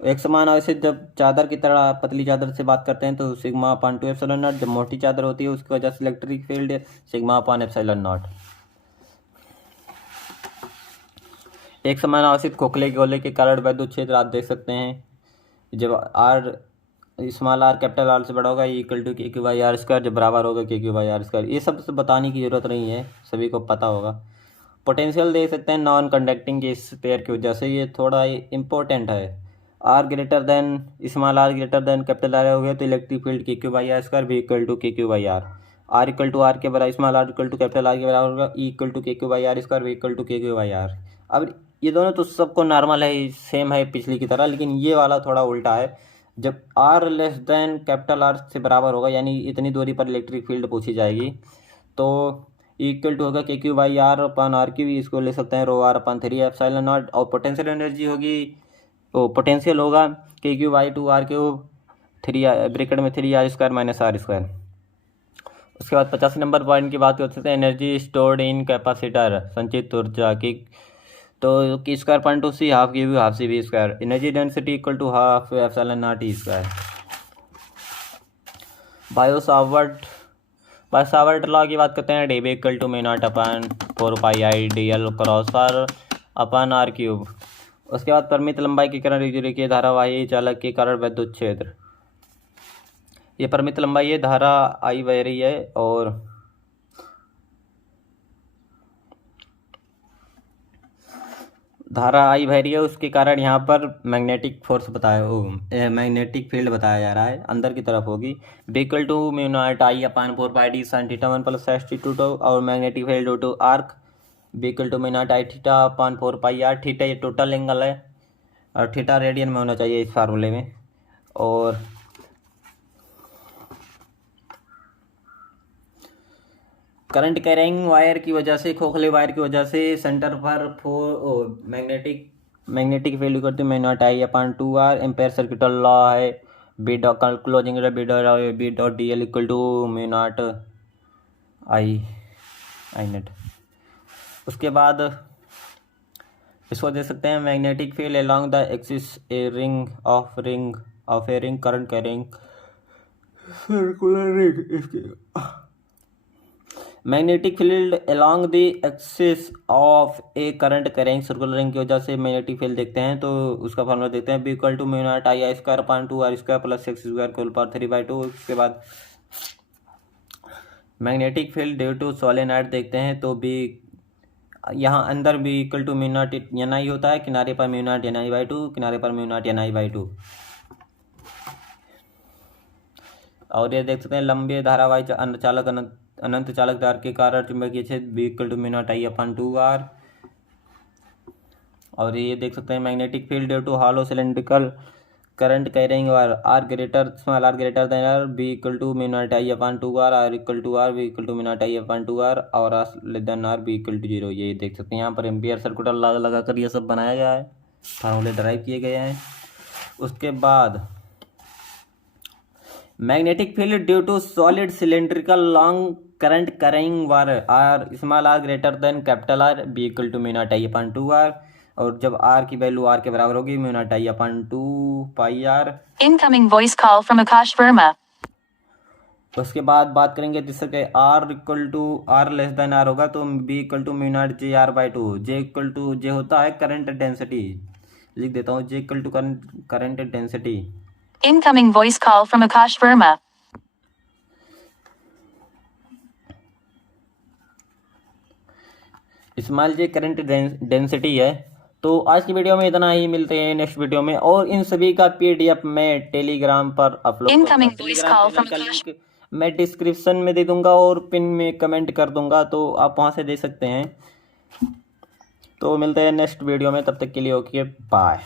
एक समान आवेशित जब चादर की तरह पतली चादर से बात करते हैं तो सिग्मा अपान 2 एप्सिलॉन नॉट, जब मोटी चादर होती है उसकी वजह से electric field sigma upon epsilon not. एक समान आवेशित खोखले गोले के कारण विद्युत क्षेत्र आप देख सकते हैं, जब R small R capital R से बड़ा होगा equal to K Q by R square, जब बराबर होगा K Q by R square. ये सब बताने की जरूरत नहीं है, सभी को पता होगा। पोटेंशियल देख सकते हैं नॉन कंडक्टिंग के स्पेयर की वजह से, ये थोड़ा इंपॉर्टेंट है। R greater than small R greater than capital R हो गया तो electric field K Q by R square भी equal to K Q by R. R equal to R के बराबर small R equal to capital R के बराबर होगा E equal to K Q by R square भी equal to K Q by R. अब ये दोनों तो सबको नॉर्मल है, सेम है पिछली की तरह, लेकिन ये वाला थोड़ा उल्टा है। जब R less than capital R से बराबर होगा, यानी इतनी दूरी पर इलेक्ट्रिक फील्ड पूछी जाएगी, तो इक्वल टू होगा K Q by R upon R Q, इसको ले सकते हैं rho R upon 3 epsilon naught. और पोटेंशियल एनर्जी होगी, वो पोटेंशियल होगा K Q by 2 R cube 3 bracket में 3 R square minus R square. उसके बाद 85 नंबर पॉइंट की बात कर सकते हैं, एनर्जी स्टोर्ड इन कैपेसिटर, संचित ऊर्जा की, तो की square point two C half की भी हाफ सी भी square, energy density equal to half epsilon naught E square. Biot Savart law की बात करते हैं, D B equal to mu naught upon 4 pi I D L cross R upon R cube. उसके बाद परिमित लंबाई के कारण रेखीय धारावाही चालक के कारण विद्युत क्षेत्र, ये परिमित लंबाई है, धारा आई बह रही है और धारा आई बह रही है, उसके कारण यहाँ पर मैग्नेटिक फोर्स मैग्नेटिक फील्ड बताया जा रहा है, अंदर की तरफ होगी। B equal to mu naught I upon 4 pi d sine θ1 plus θ2, और magnetic field due to arc b equal to mu naught I theta upon 4 pi r. Theta ये टोटल एंगल है और थीटा रेडियन में होना चाहिए इस फार्मूले में। और करंट कैरिंग वायर की वजह से, खोखले वायर की वजह से सेंटर पर मैग्नेटिक फील्ड करते mu naught I upon 2 r. Ampere circuital law है b dot closing b dot d l equal to mu naught I net. उसके बाद इसको दे सकते हैं magnetic field along the axis a ring of a ring current carrying circular ring magnetic field along the axis of a current carrying circular ring की वजह से magnetic field देखते हैं तो उसका फॉर्मूला देखते हैं, B equal to mu naught I square upon 2 R square plus X square whole power 3/2। उसके बाद magnetic field due to solenoid देखते हैं तो बी यहाँ अंदर B equal to mu naught N I होता है, किनारे पर mu naught N I by 2, किनारे पर mu naught N I by 2। और ये देख सकते हैं लंबे धारावाही चालक अनंत चालक तार के कारण चुंबकीय क्षेत्र B equal to mu naught I upon 2 R. और ये देख सकते हैं magnetic field due to hollow cylindrical current carrying wire R greater small R greater than R B equal to mu naught I upon 2 R, R equal to R B equal to mu naught I upon 2 R और R less than R B equal to 0। ये देख सकते हैं यहाँ पर ampere circular लगा कर ये सब बनाया गया है, फार्मूले ड्राइव किए गए हैं। उसके बाद magnetic field due to solid cylindrical long current carrying wire R small R greater than capital R B equal to mu naught I upon 2 R. और जब आर की वैल्यू आर के बराबर होगी mu naught I upon 2 pi R. Incoming voice call from Akash Verma. उसके बाद बात करेंगे जिससे R equal to R less than R होगा तो B equal to mu naught J R by 2। J equal to J होता है current density, लिख देता हूँ J equal to current density. Incoming voice call from Akash Verma. Small J current density है। तो आज की वीडियो में इतना ही, मिलते हैं नेक्स्ट वीडियो में। और इन सभी का पीडीएफ मैं टेलीग्राम पर upload Incoming voice call from Akash. मैं डिस्क्रिप्शन में दे दूंगा और पिन में कमेंट कर दूंगा तो आप वहां से दे सकते हैं। तो मिलते हैं नेक्स्ट वीडियो में, तब तक के लिए ओके बाय।